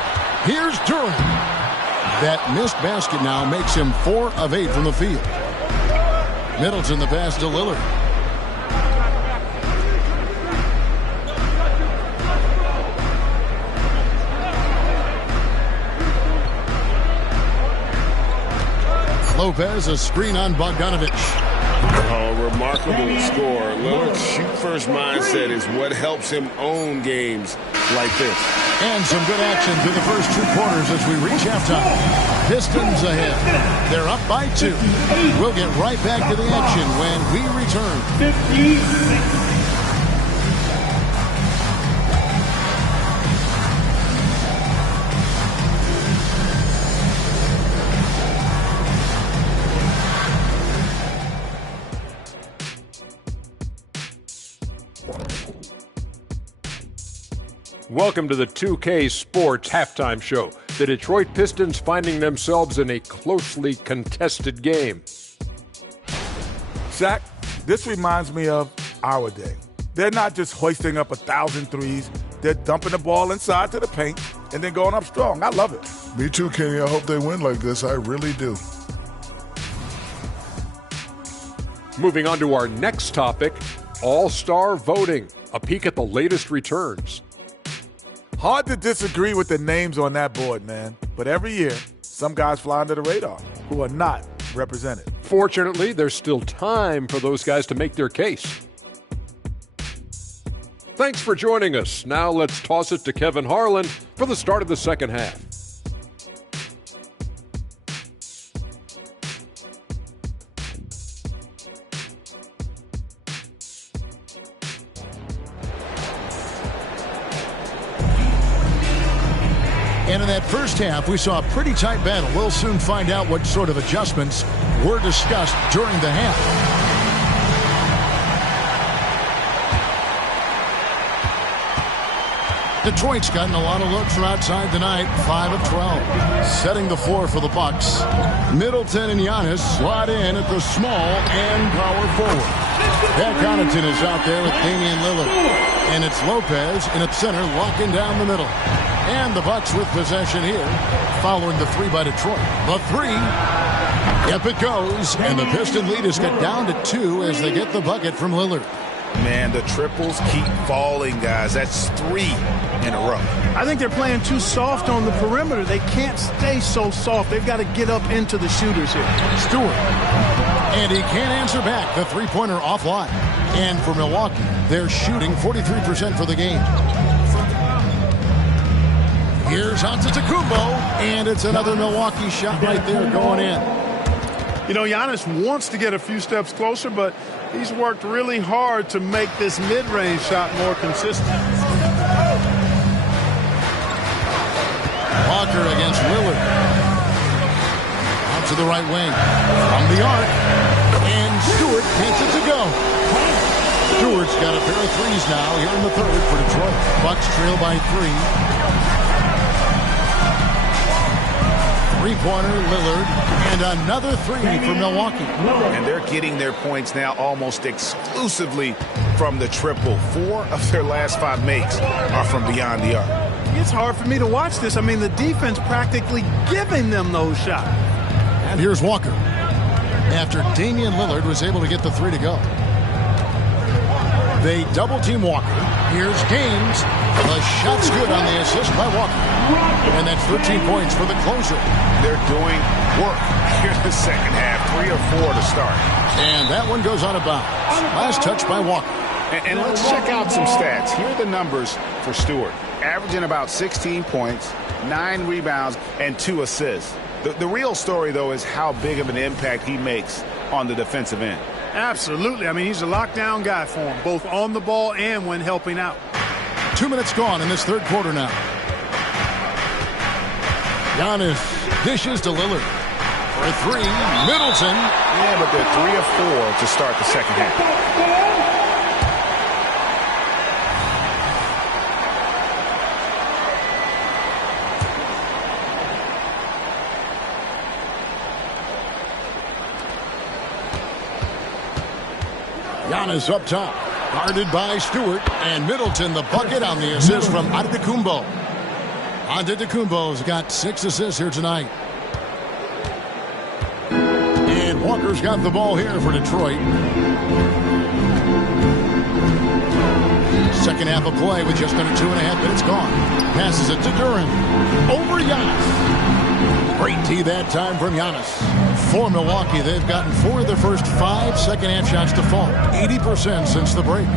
Here's Durant. That missed basket now makes him 4 of 8 from the field. Middleton the pass to Lillard. Lopez, a screen on Bogdanovich. Oh, remarkable score. Lillard's shoot-first mindset is what helps him own games like this. And some good action through the first 2 quarters as we reach halftime. Pistons ahead. They're up by 2. We'll get right back to the action when we return. 56. Welcome to the 2K Sports Halftime Show. The Detroit Pistons finding themselves in a closely contested game. Shaq, this reminds me of our day. They're not just hoisting up 1,000 threes. They're dumping the ball inside to the paint and then going up strong. I love it. Me too, Kenny. I hope they win like this. I really do. Moving on to our next topic, All-Star voting. A peek at the latest returns. Hard to disagree with the names on that board, man. But every year, some guys fly under the radar who are not represented. Fortunately, there's still time for those guys to make their case. Thanks for joining us. Now let's toss it to Kevin Harlan for the start of the second half. And in that first half, we saw a pretty tight battle. We'll soon find out what sort of adjustments were discussed during the half. Detroit's gotten a lot of looks from outside tonight, 5 of 12. Setting the floor for the Bucks. Middleton and Giannis slot in at the small and power forward. Pat Connaughton is out there with Damian Lillard. And it's Lopez in at center, locking down the middle. And the Bucks with possession here, following the 3 by Detroit. The 3. Yep, it goes. And the Piston lead is cut down to 2 as they get the bucket from Lillard. Man, the triples keep falling, guys. That's 3 in a row. I think they're playing too soft on the perimeter. They can't stay so soft. They've got to get up into the shooters here. Stewart. And he can't answer back. The three-pointer offline. And for Milwaukee, they're shooting 43% for the game. Here's Antetokounmpo, and it's another Milwaukee shot right there going in. You know, Giannis wants to get a few steps closer, but he's worked really hard to make this mid-range shot more consistent. Walker against Lillard. Out to the right wing. From the arc. And Stewart gets it to go. Stewart's got a pair of threes now here in the third for Detroit. Bucks trail by 3. Three-pointer, Lillard, and another 3 for Milwaukee. And they're getting their points now almost exclusively from the triple. 4 of their last 5 makes are from beyond the arc. It's hard for me to watch this. I mean, the defense practically giving them those shots. And here's Walker. After Damian Lillard was able to get the 3 to go. They double-team Walker. Here's Gaines. The shot's good on the assist by Walker. And that's 13 points for the closer. They're doing work here in the second half. 3 of 4 to start. And that one goes out of bounds. Last touch by Walker. And let's check out some stats. Here are the numbers for Stewart. Averaging about 16 points, 9 rebounds, and 2 assists. The real story, though, is how big of an impact he makes on the defensive end. Absolutely. I mean, he's a lockdown guy for him, both on the ball and when helping out. 2 minutes gone in this third quarter now. Giannis dishes to Lillard. For three, Middleton. Yeah, but they're 3 of 4 to start the second half. Giannis up top, guarded by Stewart, and Middleton the bucket on the assist from Antetokounmpo. Antetokounmpo's got 6 assists here tonight. And Walker's got the ball here for Detroit. Second half of play with just under 2.5 minutes gone. Passes it to Duran. Over Giannis. Great D that time from Giannis. For Milwaukee, they've gotten 4 of their first 5 second-half shots to fall. 80% since the break.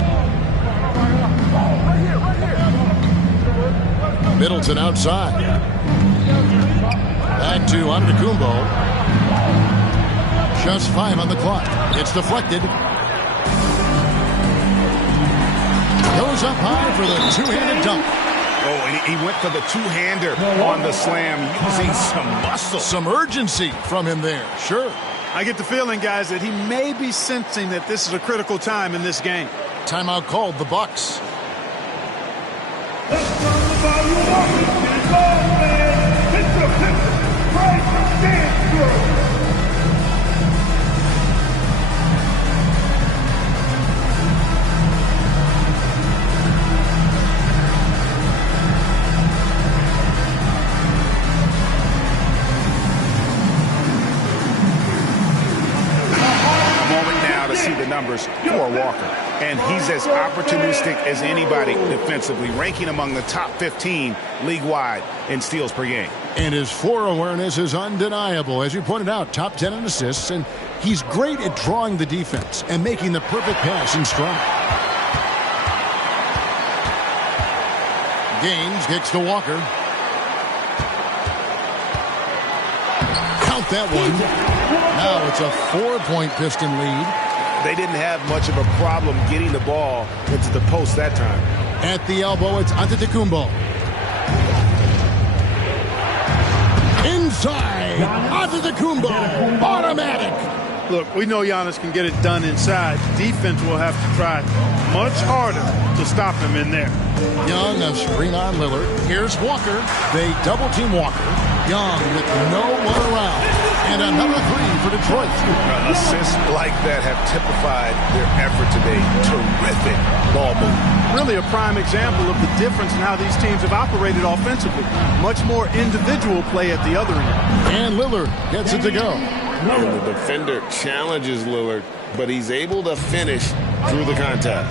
Middleton outside. Back to Antetokounmpo. Just 5 on the clock. It's deflected. Goes up high for the two-handed dunk. Oh, and he went for the two-hander on the slam, using some muscle. Some urgency from him there, sure. I get the feeling, guys, that he may be sensing that this is a critical time in this game. Timeout called, the Bucks. Let's turn the volume up. It's all, man. It's the Pistons. Right dance through. The numbers for Walker, and he's as opportunistic as anybody defensively, ranking among the top 15 league-wide in steals per game. And his floor awareness is undeniable. As you pointed out, top 10 in assists, and he's great at drawing the defense and making the perfect pass in stride. Gaines kicks to Walker. Count that one. Now it's a 4-point Piston lead. They didn't have much of a problem getting the ball into the post that time. At the elbow, it's Antetokounmpo. Inside, Antetokounmpo, automatic. Look, we know Giannis can get it done inside. Defense will have to try much harder to stop him in there. Young, a screen on Lillard. Here's Walker. They double-team Walker. Young with no one around. And another 3 for Detroit. Assists like that have typified their effort today. Terrific ball movement. Really a prime example of the difference in how these teams have operated offensively. Much more individual play at the other end. And Lillard gets it to go. And the defender challenges Lillard, but he's able to finish through the contact.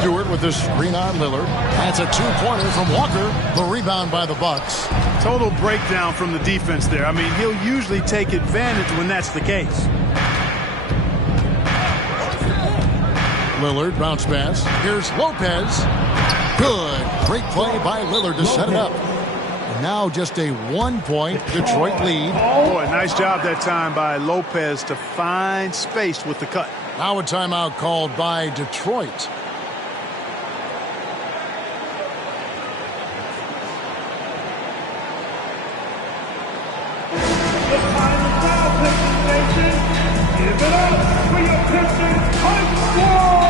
Stewart with the screen on Lillard. That's a 2-pointer from Walker. The rebound by the Bucks. Total breakdown from the defense there. I mean, he'll usually take advantage when that's the case. Lillard, bounce pass. Here's Lopez. Good. Great play by Lillard to set it up. And now just a 1-point Detroit lead. Boy, nice job that time by Lopez to find space with the cut. Now a timeout called by Detroit. Give it up for your Pistons High Squad!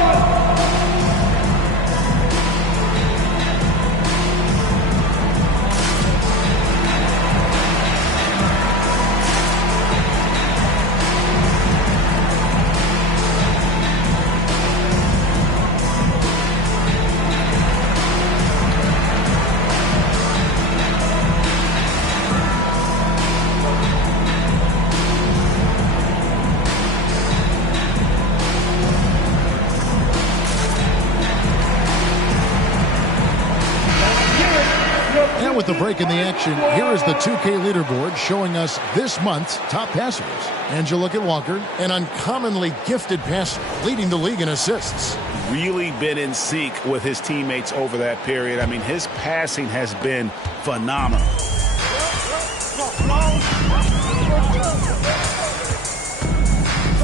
With the break in the action, here is the 2K leaderboard showing us this month's top passers. And you look at Walker, an uncommonly gifted passer, leading the league in assists. Really been in sync with his teammates over that period. I mean, his passing has been phenomenal.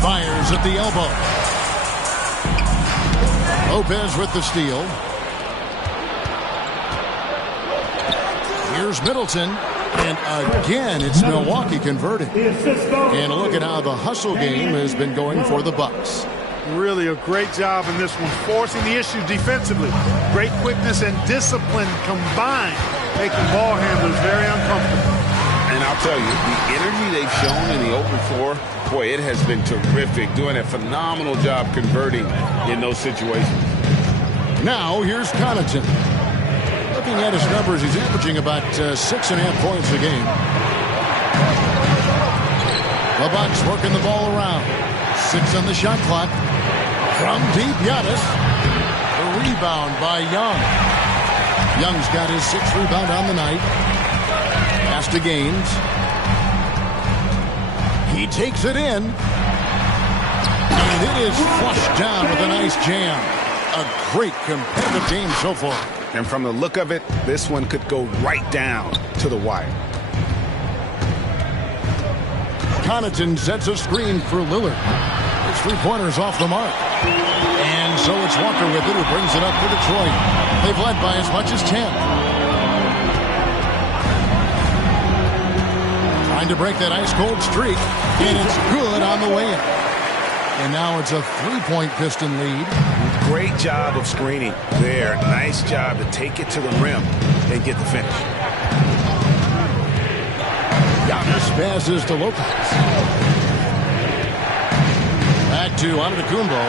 Fires at the elbow. Lopez with the steal. Here's Middleton. And again, it's Milwaukee converting. And look at how the hustle game has been going for the Bucks. Really a great job in this one, forcing the issue defensively. Great quickness and discipline combined, making ball handlers very uncomfortable. And I'll tell you, the energy they've shown in the open floor, boy, it has been terrific. Doing a phenomenal job converting in those situations. Now, here's Connaughton. Looking at his numbers, he's averaging about 6.5 points a game. The Bucks working the ball around. 6 on the shot clock. From deep, Giannis. The rebound by Young. Young's got his 6th rebound on the night. Pass to Gaines. He takes it in. And it is flushed down with a nice jam. A great competitive game so far. And from the look of it, this one could go right down to the wire. Connaughton sets a screen for Lillard. His 3-pointers off the mark. And so it's Walker with it who brings it up for Detroit. They've led by as much as 10. Trying to break that ice-cold streak. And it's good on the way in. And now it's a 3-point Piston lead. Great job of screening there. Nice job to take it to the rim and get the finish. Giannis passes to Lopez. Back to Antetokounmpo.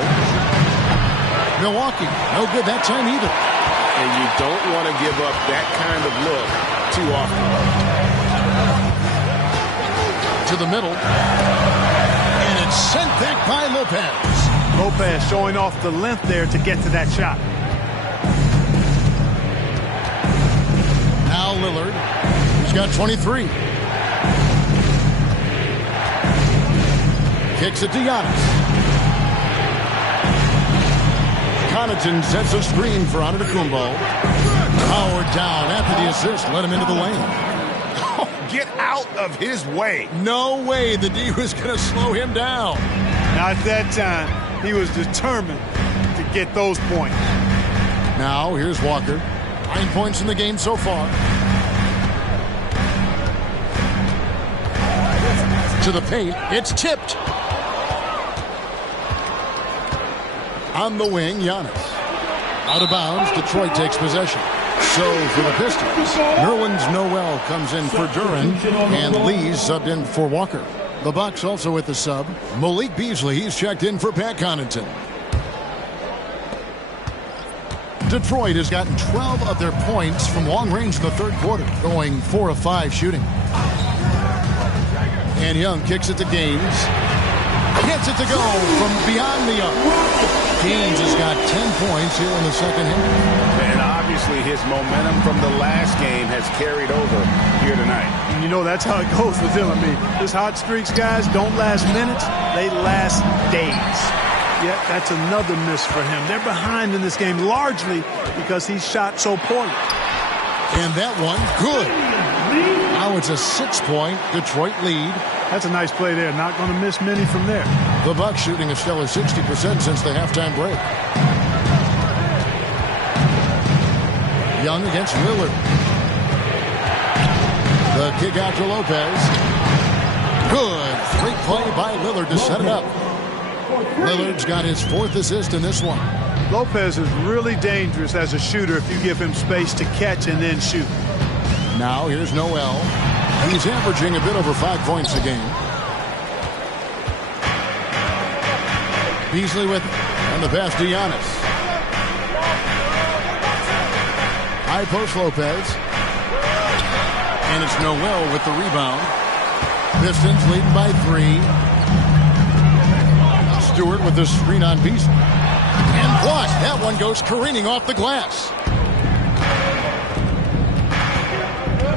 Milwaukee, no good that time either. And you don't want to give up that kind of look too often. To the middle. And it's sent back by Lopez. Lopez showing off the length there to get to that shot. Now Lillard. He's got 23. Kicks it to Giannis. Connaughton sets a screen for Antetokounmpo. Howard down after the assist. Let him into the lane. Oh, get out of his way. No way the D was going to slow him down. Not that time. He was determined to get those points. Now, here's Walker. 9 points in the game so far. To the paint. It's tipped. On the wing, Giannis. Out of bounds, Detroit takes possession. So, for the Pistons, Nerlens Noel comes in for Duran, and Lee's subbed in for Walker. The Bucks also with the sub. Malik Beasley, he's checked in for Pat Connaughton. Detroit has gotten 12 of their points from long range in the third quarter, going 4 of 5 shooting. And Young kicks it to Gaines. Gets it to go from beyond the arc. Gaines has got 10 points here in the second half. And obviously his momentum from the last game has carried over here tonight. And you know that's how it goes with him. I mean, his hot streaks, guys, don't last minutes. They last days. Yet that's another miss for him. They're behind in this game largely because he shot so poorly. And that one, good. Now it's a 6-point Detroit lead. That's a nice play there. Not going to miss many from there. The Bucks shooting a stellar 60% since the halftime break. Young against Lillard. The kick out to Lopez. Good. Great play by Lillard to set it up. Lillard's got his 4th assist in this one. Lopez is really dangerous as a shooter if you give him space to catch and then shoot. Now here's Noel. He's averaging a bit over 5 points a game. Beasley with it. And the pass to Giannis. High post Lopez. And it's Noel with the rebound. Pistons leading by 3. Stewart with the screen on Beasley. And blocked. That one goes careening off the glass.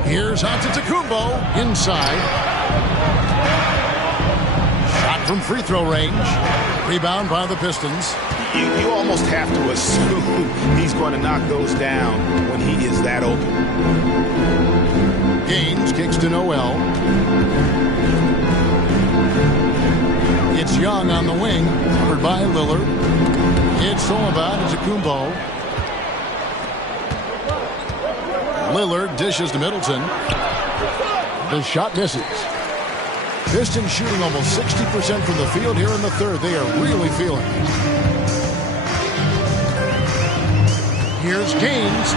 Here's Antetokounmpo inside. Shot from free throw range. Rebound by the Pistons. You almost have to assume he's going to knock those down when he is that open. Gaines kicks to Noel. It's Young on the wing, covered by Lillard. It's all about Antetokounmpo. Lillard dishes to Middleton. The shot misses. Pistons shooting almost 60% from the field here in the third. They are really feeling it. Here's Gaines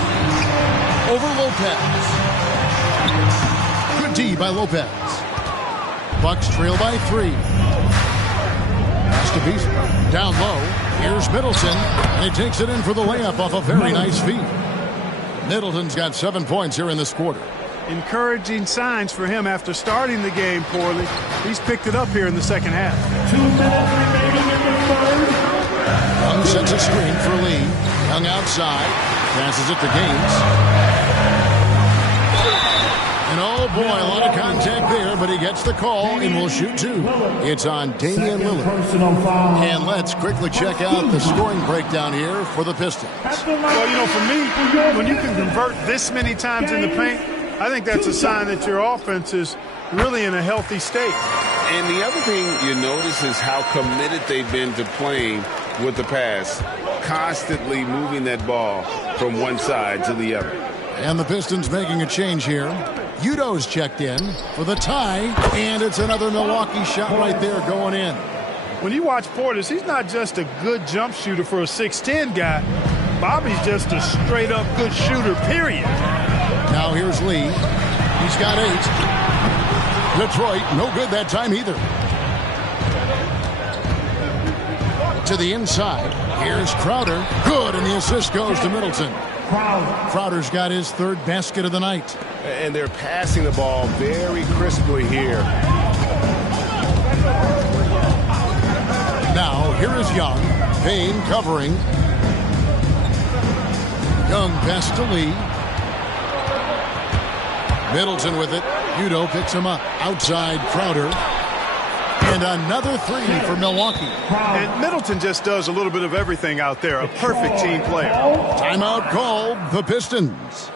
over Lopez. Good D by Lopez. Bucks trail by 3. Pass to Beasley. Down low. Here's Middleton. And he takes it in for the layup off a very nice feed. Middleton's got 7 points here in this quarter. Encouraging signs for him after starting the game poorly. He's picked it up here in the second half. 2 minutes remaining in the third. Young sets a screen for Lee. Young outside. Passes it to Gaines. And oh boy, a lot of contact there, but he gets the call and will shoot 2. It's on Damian Lillard. And let's quickly check out the scoring breakdown here for the Pistons. Well, you know, for me, when you can convert this many times in the paint, I think that's a sign that your offense is really in a healthy state. And the other thing you notice is how committed they've been to playing with the pass, constantly moving that ball from one side to the other. And the Pistons making a change here. Udo's checked in for the tie, and it's another Milwaukee shot right there going in. When you watch Portis, he's not just a good jump shooter for a 6'10 guy. Bobby's just a straight-up good shooter, period. Now here's Lee. He's got 8. Detroit, no good that time either. To the inside. Here's Crowder. Good, and the assist goes to Middleton. Crowder's got his 3rd basket of the night. And they're passing the ball very crisply here. Now, here is Young. Payne covering. Young pass to Lee. Middleton with it. Udo picks him up. Outside Crowder. And another 3 for Milwaukee. And Middleton just does a little bit of everything out there. A perfect team player. Timeout called the Pistons.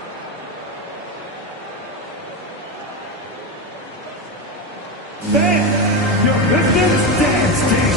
Stand your Pistons dance team.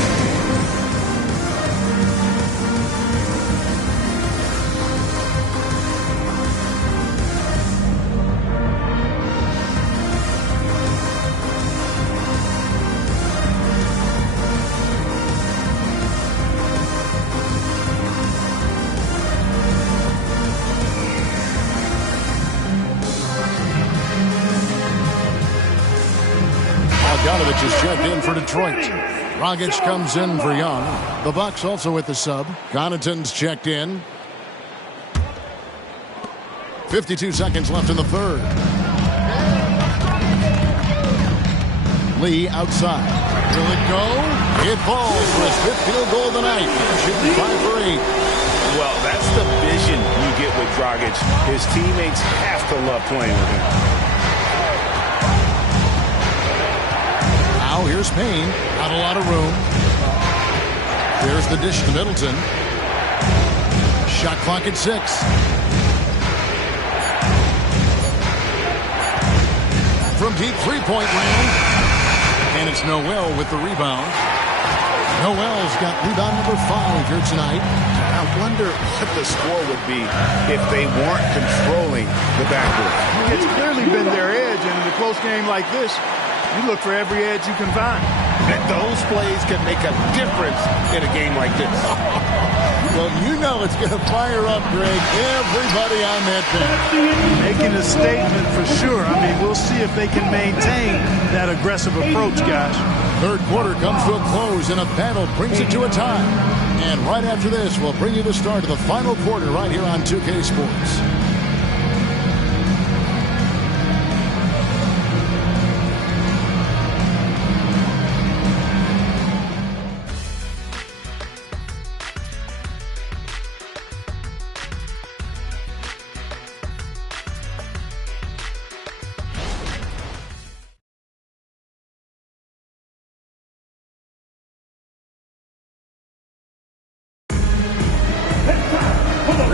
Bogdanovich is checked in for Detroit. Dragic comes in for Young. The Bucks also with the sub. Connaughton's checked in. 52 seconds left in the third. Lee outside. Will it go? It falls for his 5th field goal of the night. Shooting 5 for 8. Well, that's the vision you get with Dragic. His teammates have to love playing with him. Now here's Payne. Not a lot of room. There's the dish to Middleton. Shot clock at 6. From deep three-point land. And it's Noel with the rebound. Noel's got rebound number 5 here tonight. I wonder what the score would be if they weren't controlling the backcourt. It's clearly been their edge, and in a close game like this, you look for every edge you can find. And those plays can make a difference in a game like this. Well, you know it's going to fire up, Greg. Everybody on that bench. Making a statement for sure. I mean, we'll see if they can maintain that aggressive approach, guys. Third quarter comes to a close, and a battle brings it to a tie. And right after this, we'll bring you the start of the final quarter right here on 2K Sports.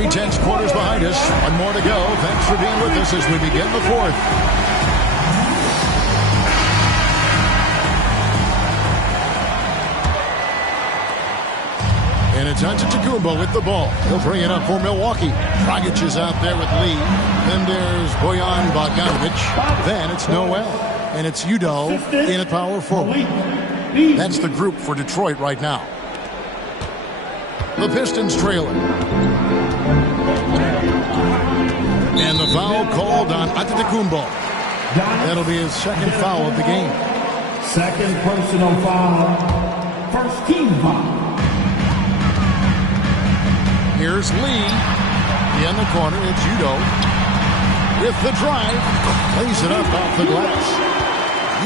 Tense quarters behind us. One more to go. Thanks for being with us as we begin the fourth. And it's Antetokounmpo with the ball. He'll bring it up for Milwaukee. Dragic is out there with Lee. Then there's Bojan Bogdanovic. Then it's Noel. And it's Udo in at power forward. That's the group for Detroit right now. The Pistons trailing. And the foul called on Antetokounmpo. That'll be his second foul of the game. Second personal foul. First team foul. Here's Lee. In the corner, it's Udo. With the drive. Lays it up off the glass.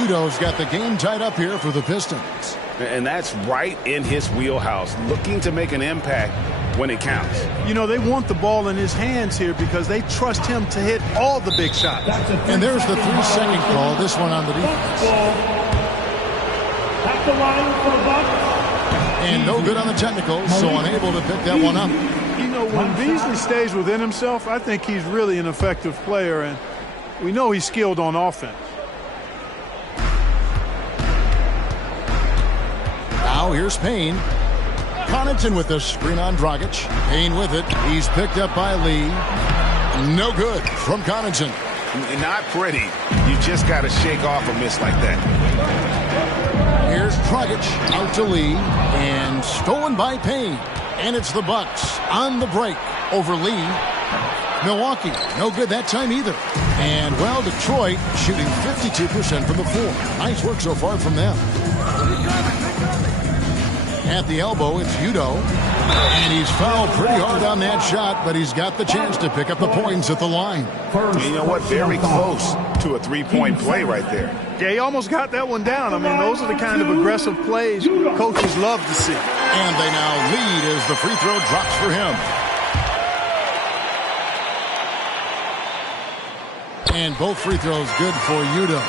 Udo's got the game tied up here for the Pistons. And that's right in his wheelhouse. Looking to make an impact when it counts. You know, they want the ball in his hands here because they trust him to hit all the big shots. And there's the 3-second call. This one on the defense. At the line for the Bucks. And no good on the technical, so unable to pick that one up. You know, when Beasley stays within himself, I think he's really an effective player, and we know he's skilled on offense. Now here's Payne. Connaughton with the screen on Dragic. Payne with it. He's picked up by Lee. No good from Connaughton. Not pretty. You just got to shake off a miss like that. Here's Dragic out to Lee. And stolen by Payne. And it's the Bucks on the break over Lee. Milwaukee, no good that time either. And, well, Detroit shooting 52% from the floor. Nice work so far from them. At the elbow, it's Udo. And he's fouled pretty hard on that shot, but he's got the chance to pick up the points at the line. You know what? Very close to a three-point play right there. Yeah, he almost got that one down. I mean, those are the kind of aggressive plays coaches love to see. And they now lead as the free throw drops for him. And both free throws good for Udo.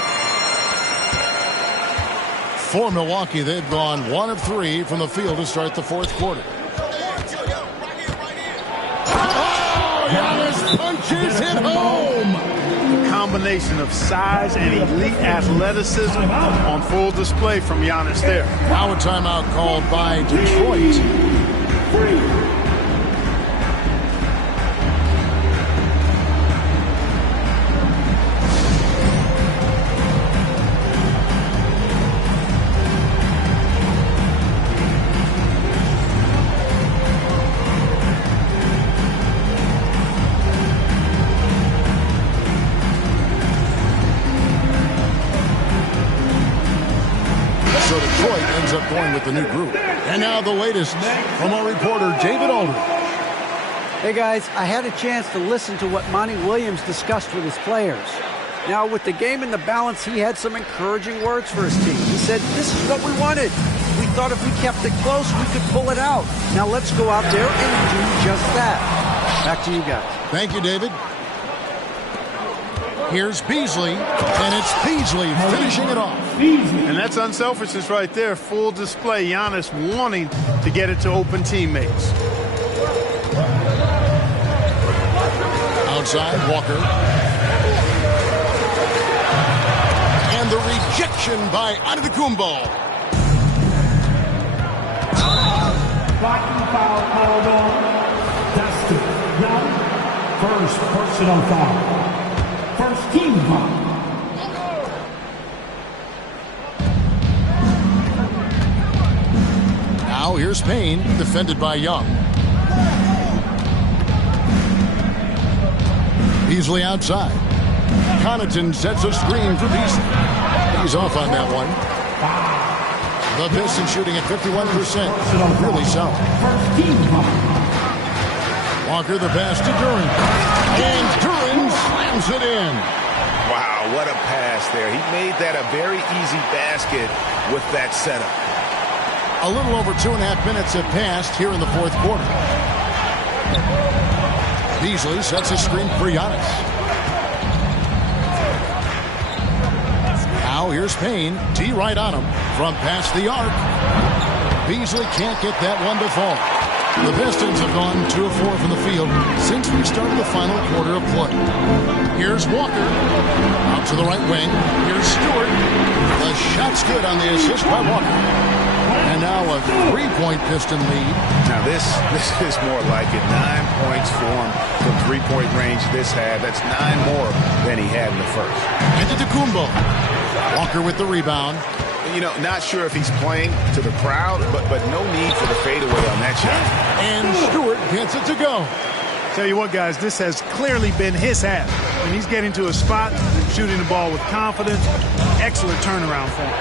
For Milwaukee, they've gone 1 of 3 from the field to start the fourth quarter. Oh, Giannis punches it home. The combination of size and elite athleticism on full display from Giannis there. Now a timeout called by Detroit. So Detroit ends up going with the new group. And now the latest from our reporter, David Aldridge. Hey, guys, I had a chance to listen to what Monty Williams discussed with his players. Now, with the game in the balance, he had some encouraging words for his team. He said, this is what we wanted. We thought if we kept it close, we could pull it out. Now let's go out there and do just that. Back to you guys. Thank you, David. Here's Beasley, and it's Beasley finishing it off. And that's unselfishness right there. Full display. Giannis wanting to get it to open teammates. Outside, Walker. And the rejection by Antetokounmpo. Blocking foul called on Dustin Young. First personal foul. First team foul. Now here's Payne, defended by Young. Beasley outside. Connaughton sets a screen for Beasley. He's off on that one. The Pistons shooting at 51%. Really solid. Walker the pass to Duran. And Duran slams it in. Wow, what a pass there. He made that a very easy basket with that setup. A little over 2.5 minutes have passed here in the fourth quarter. Beasley sets a screen for Giannis. Now here's Payne. D right on him from past the arc. Beasley can't get that one to fall. The Pistons have gone 2 of 4 from the field since we started the final quarter of play. Here's Walker. Out to the right wing. Here's Stewart. The shot's good on the assist by Walker. And now a 3-point Piston lead. Now this is more like it. 9 points for him from 3-point range this half. That's 9 more than he had in the first. Antetokounmpo. Walker with the rebound. You know, not sure if he's playing to the crowd, but no need for the fadeaway on that shot. And Stewart gets it to go. Tell you what, guys, this has clearly been his half. When he's getting to a spot, shooting the ball with confidence, excellent turnaround for him.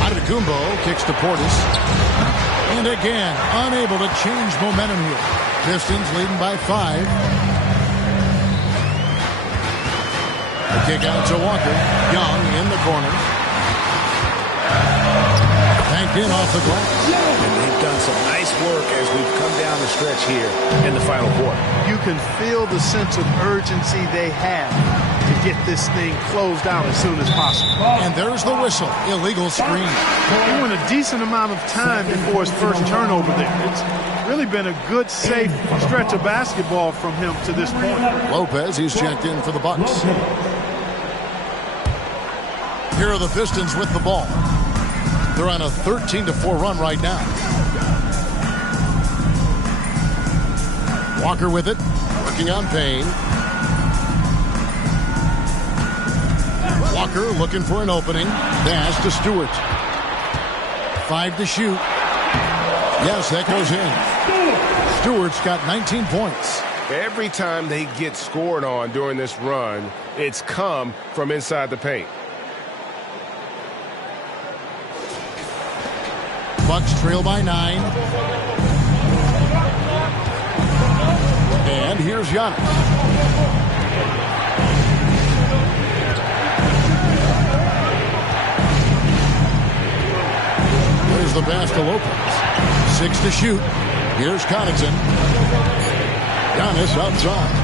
Antetokounmpo kicks to Portis. And again, unable to change momentum here. Pistons leading by 5. The kick out to Walker. Young in the corner. Banked in off the glass. And they've done some nice work as we've come down the stretch here in the final quarter. You can feel the sense of urgency they have to get this thing closed out as soon as possible. And there's the whistle. Illegal screen. He went a decent amount of time before his first turnover there. It's really been a good, safe stretch of basketball from him to this point. Lopez, he's checked in for the Bucks. Here are the Pistons with the ball. They're on a 13-4 run right now. Walker with it, working on Payne. Walker looking for an opening. Pass to Stewart. 5 to shoot. Yes, that goes in. Stewart's got 19 points. Every time they get scored on during this run, it's come from inside the paint. Bucks trail by 9. And here's Giannis. There's the pass to Lopez. 6 to shoot. Here's Connaughton. Giannis outside.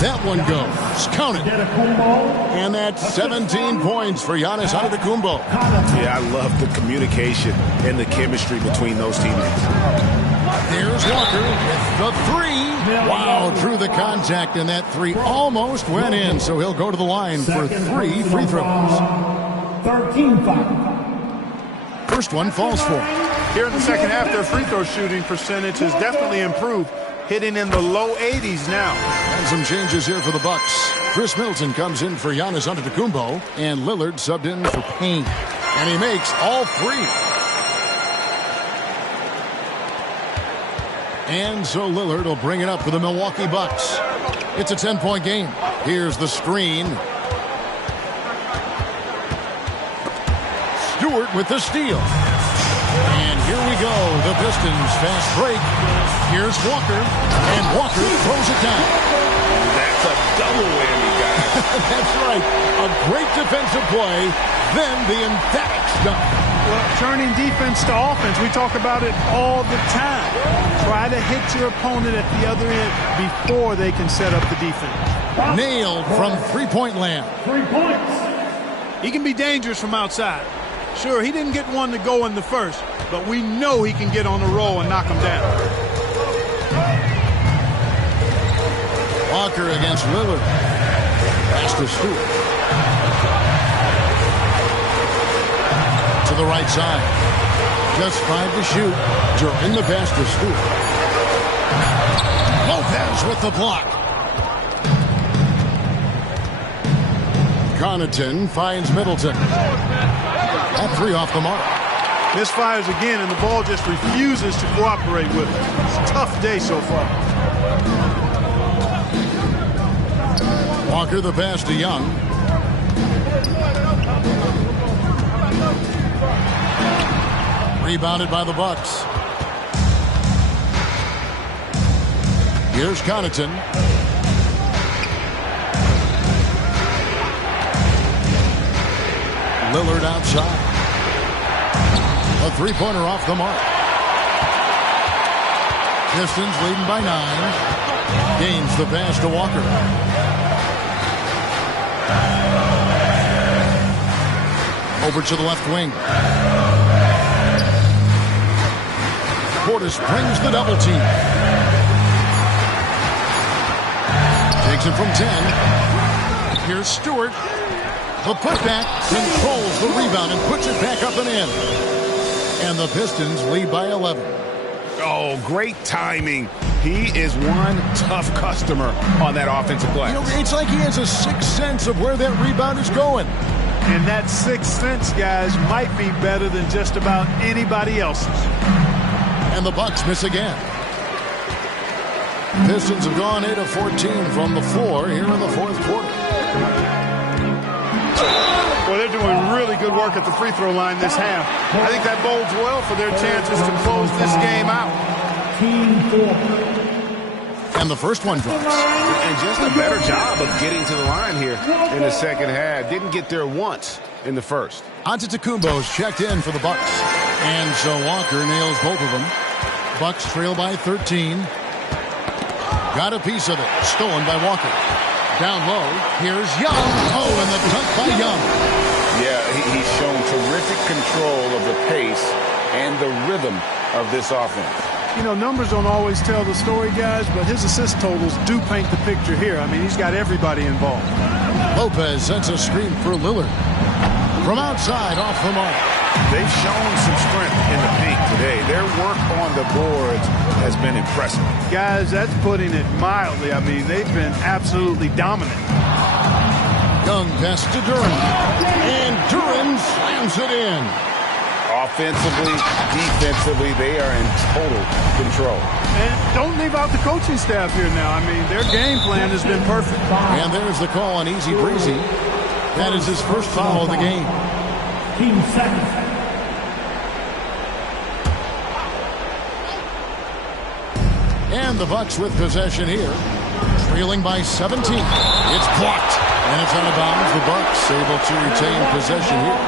That one goes. Count it. And that's 17 points for Giannis Antetokounmpo. Yeah, I love the communication and the chemistry between those teammates. There's Walker with the 3. Wow, drew the contact, and that 3 almost went in, so he'll go to the line for 3 free throws. 13-5. First one falls for him. Here in the second half, their free throw shooting percentage has definitely improved, hitting in the low 80s now. And some changes here for the Bucks. Chris Middleton comes in for Giannis Antetokounmpo, and Lillard subbed in for Payne. And he makes all 3. And so Lillard will bring it up for the Milwaukee Bucks. It's a 10-point game. Here's the screen. Stewart with the steal. And here we go. The Pistons fast break. Here's Walker. And Walker throws it down. That's a double whammy, guys. That's right. A great defensive play. Then the emphatic stuff. Well, turning defense to offense, we talk about it all the time. Try to hit your opponent at the other end before they can set up the defense. Nailed from three-point land. 3 points. He can be dangerous from outside. Sure, he didn't get one to go in the first, but we know he can get on the roll and knock him down. Walker against Lillard. Pass to Stewart. To the right side. Just 5 to shoot. During the pass to Stewart. Lopez with the block. Connaughton finds Middleton. That 3 off the mark. Misfires again, and the ball just refuses to cooperate with it. It's a tough day so far. Walker the pass to Young. Rebounded by the Bucks. Here's Connaughton. Lillard outside. A three-pointer off the mark. Pistons leading by 9. Gains the pass to Walker. Over to the left wing. Portis brings the double team. Takes it from 10. Here's Stewart. The putback controls the rebound and puts it back up and in. And the Pistons lead by 11. Oh, great timing. He is one tough customer on that offensive glass. You know, it's like he has a sixth sense of where that rebound is going. And that sixth sense, guys, might be better than just about anybody else's. And the Bucks miss again. Pistons have gone 8 of 14 from the floor here in the fourth quarter. Well, they're doing really good work at the free throw line this half. I think that bodes well for their chances to close this game out. And the first one drops. And just a better job of getting to the line here in the second half. Didn't get there once in the first. Antetokounmpo's checked in for the Bucks. And so Walker nails both of them. Bucks trail by 13. Got a piece of it. Stolen by Walker. Down low. Here's Young. Oh, and the dunk by Young. Yeah, he's shown terrific control of the pace and the rhythm of this offense. You know, numbers don't always tell the story, guys, but his assist totals do paint the picture here. I mean, he's got everybody involved. Lopez sets a screen for Lillard. From outside, off the mark. They've shown some strength in the paint today. Their work on the boards has been impressive. Guys, that's putting it mildly. I mean, they've been absolutely dominant. Young pass to Duren. And Duren slams it in. Offensively, defensively, they are in total control. And don't leave out the coaching staff here now. I mean, their game plan has been perfect. And there's the call on Easy Breezy. That is his first foul of the game. Team second. And the Bucks with possession here. Trailing by 17. It's blocked. And it's out of bounds. The Bucks able to retain possession here.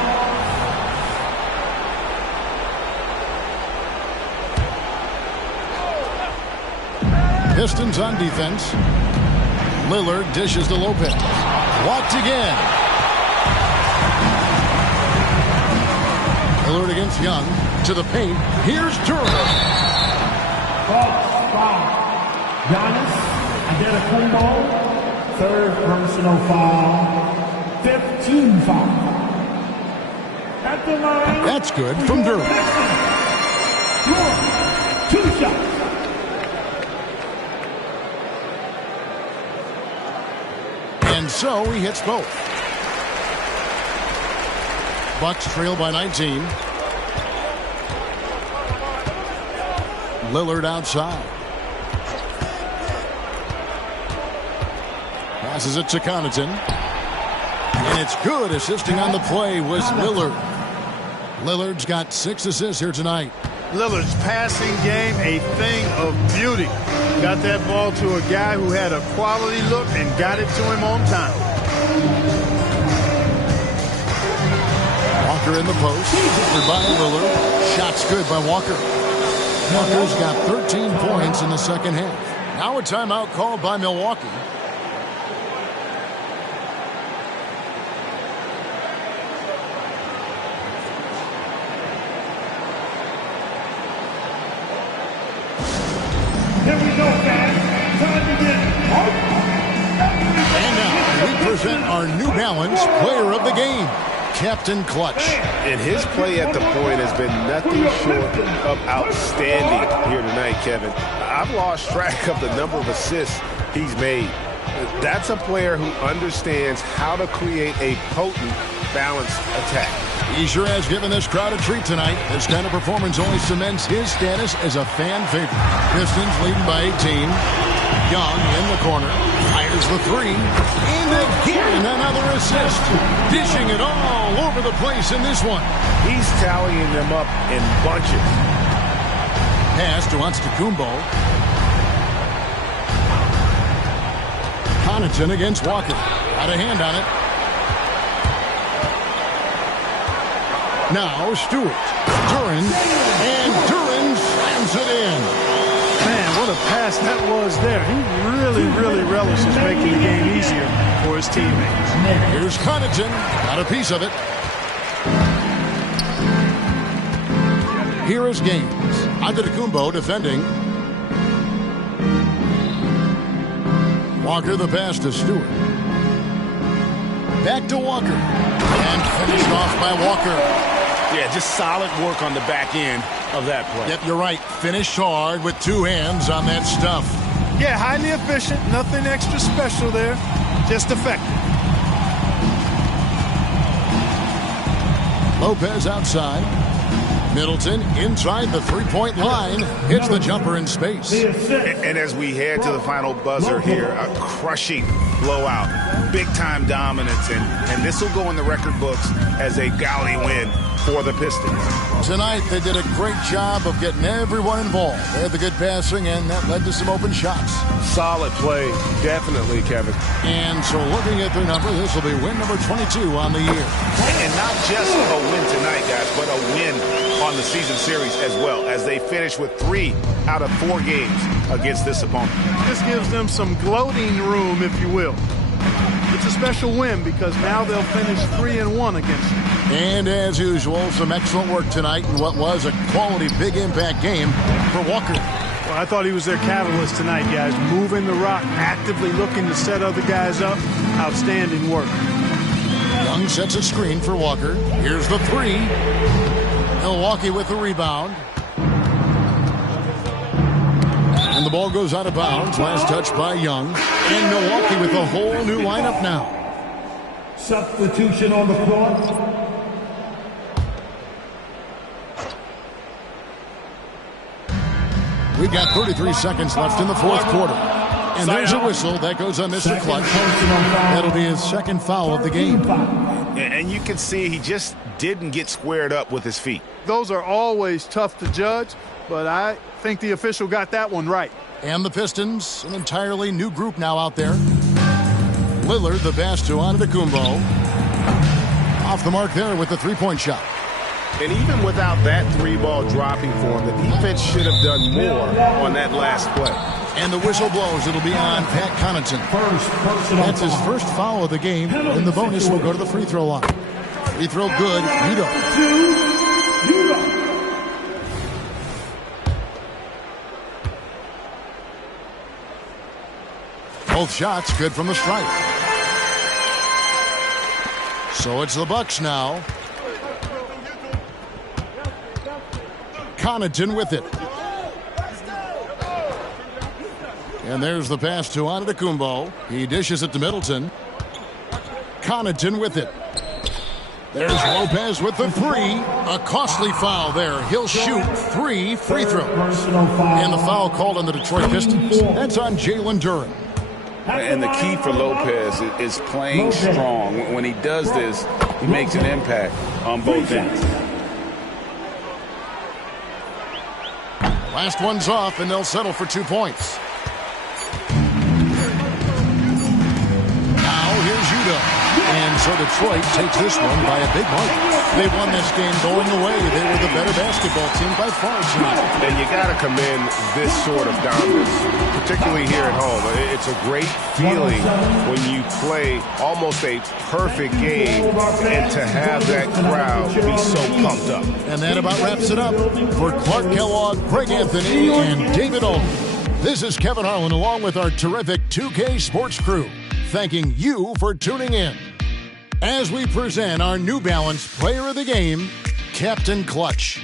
Pistons on defense. Lillard dishes to Lopez. Blocked again. Lillard against Young. To the paint. Here's Duren. Foul. Giannis Antetokounmpo. Third personal foul. 15 foul. At the line. That's good from Duren. 2 shots. And so he hits both. Bucks trail by 19. Lillard outside. Passes it to Connaughton. And it's good. Assisting on the play was Lillard. Lillard's got 6 assists here tonight. Lillard's passing game, a thing of beauty. Got that ball to a guy who had a quality look and got it to him on time. Walker in the post. Good by Lillard. Shot's good by Walker. Walker's got 13 points in the second half. Now a timeout called by Milwaukee. Here we go, guys. Time to get And now we present our New Balance Player of the Game, Captain Clutch. And his play at the point has been nothing short of outstanding here tonight, Kevin. I've lost track of the number of assists he's made. That's a player who understands how to create a potent, balanced attack. He sure has given this crowd a treat tonight. This kind of performance only cements his status as a fan favorite. Pistons leading by 18. Young in the corner. Fires the three. And again, another assist. Dishing it all over the place in this one. He's tallying them up in bunches. Pass to Antetokounmpo. Connaughton against Walker. Got a hand on it. Now Stewart. Duren. And Duren slams it in. Man, what a pass that was there. He really relishes making the game easier for his teammates. Here's Connaughton. Got a piece of it. Here is Gaines. Antetokounmpo defending. Walker the pass to Stewart. Back to Walker. And finished off by Walker. Yeah, just solid work on the back end of that play. Yep, you're right. Finished hard with two hands on that stuff. Yeah, highly efficient. Nothing extra special there. Just effective. Lopez outside. Middleton inside the three-point line. Hits the jumper in space. And as we head to the final buzzer here, a crushing blowout. Big-time dominance. And this will go in the record books as a galley win for the Pistons. Tonight, they did a great job of getting everyone involved. They had the good passing, and that led to some open shots. Solid play, definitely, Kevin. And so looking at their number, this will be win number 22 on the year. And not just a win tonight, guys, but a win on the season series as well, as they finish with 3 out of 4 games against this opponent. This gives them some gloating room, if you will. It's a special win because now they'll finish 3-1 against you. And as usual, some excellent work tonight in what was a quality big impact game for Walker. Well, I thought he was their catalyst tonight, guys. Moving the rock, actively looking to set other guys up. Outstanding work. Young sets a screen for Walker. Here's the three. Milwaukee with the rebound. And the ball goes out of bounds. Last touch by Young. And Milwaukee with a whole new lineup now. Substitution on the floor. We've got 33 seconds left in the fourth quarter. And there's a whistle. That goes on Mr. Clutch. That'll be his second foul of the game. And you can see he just didn't get squared up with his feet. Those are always tough to judge, but I think the official got that one right. And the Pistons, an entirely new group now out there. Lillard, the pass to Antetokounmpo. Off the mark there with the three-point shot. And even without that 3-ball dropping for him, the defense should have done more on that last play. And the whistle blows. It'll be on Pat Connaughton. That's his first foul of the game. And the bonus will go to the free throw line. Free throw good. Udo. Both shots good from the stripe. So it's the Bucks now. Connaughton with it. And there's the pass to Antetokounmpo. He dishes it to Middleton. Connaughton with it. There's Lopez with the three. A costly foul there. He'll shoot 3 free throws. And the foul called on the Detroit Pistons. That's on Jalen Duren. And the key for Lopez is playing strong. When he does this, he makes an impact on both ends. Last one's off, and they'll settle for 2 points. Now here's Udo. And so Detroit takes this one by a big margin. They won this game going away. They were the better basketball team by far tonight. And you got to commend this sort of dominance, particularly here at home. It's a great feeling when you play almost a perfect game and to have that crowd be so pumped up. And that about wraps it up. For Clark Kellogg, Greg Anthony, and David Olden, this is Kevin Harlan along with our terrific 2K Sports crew, thanking you for tuning in as we present our New Balance Player of the Game, Captain Clutch.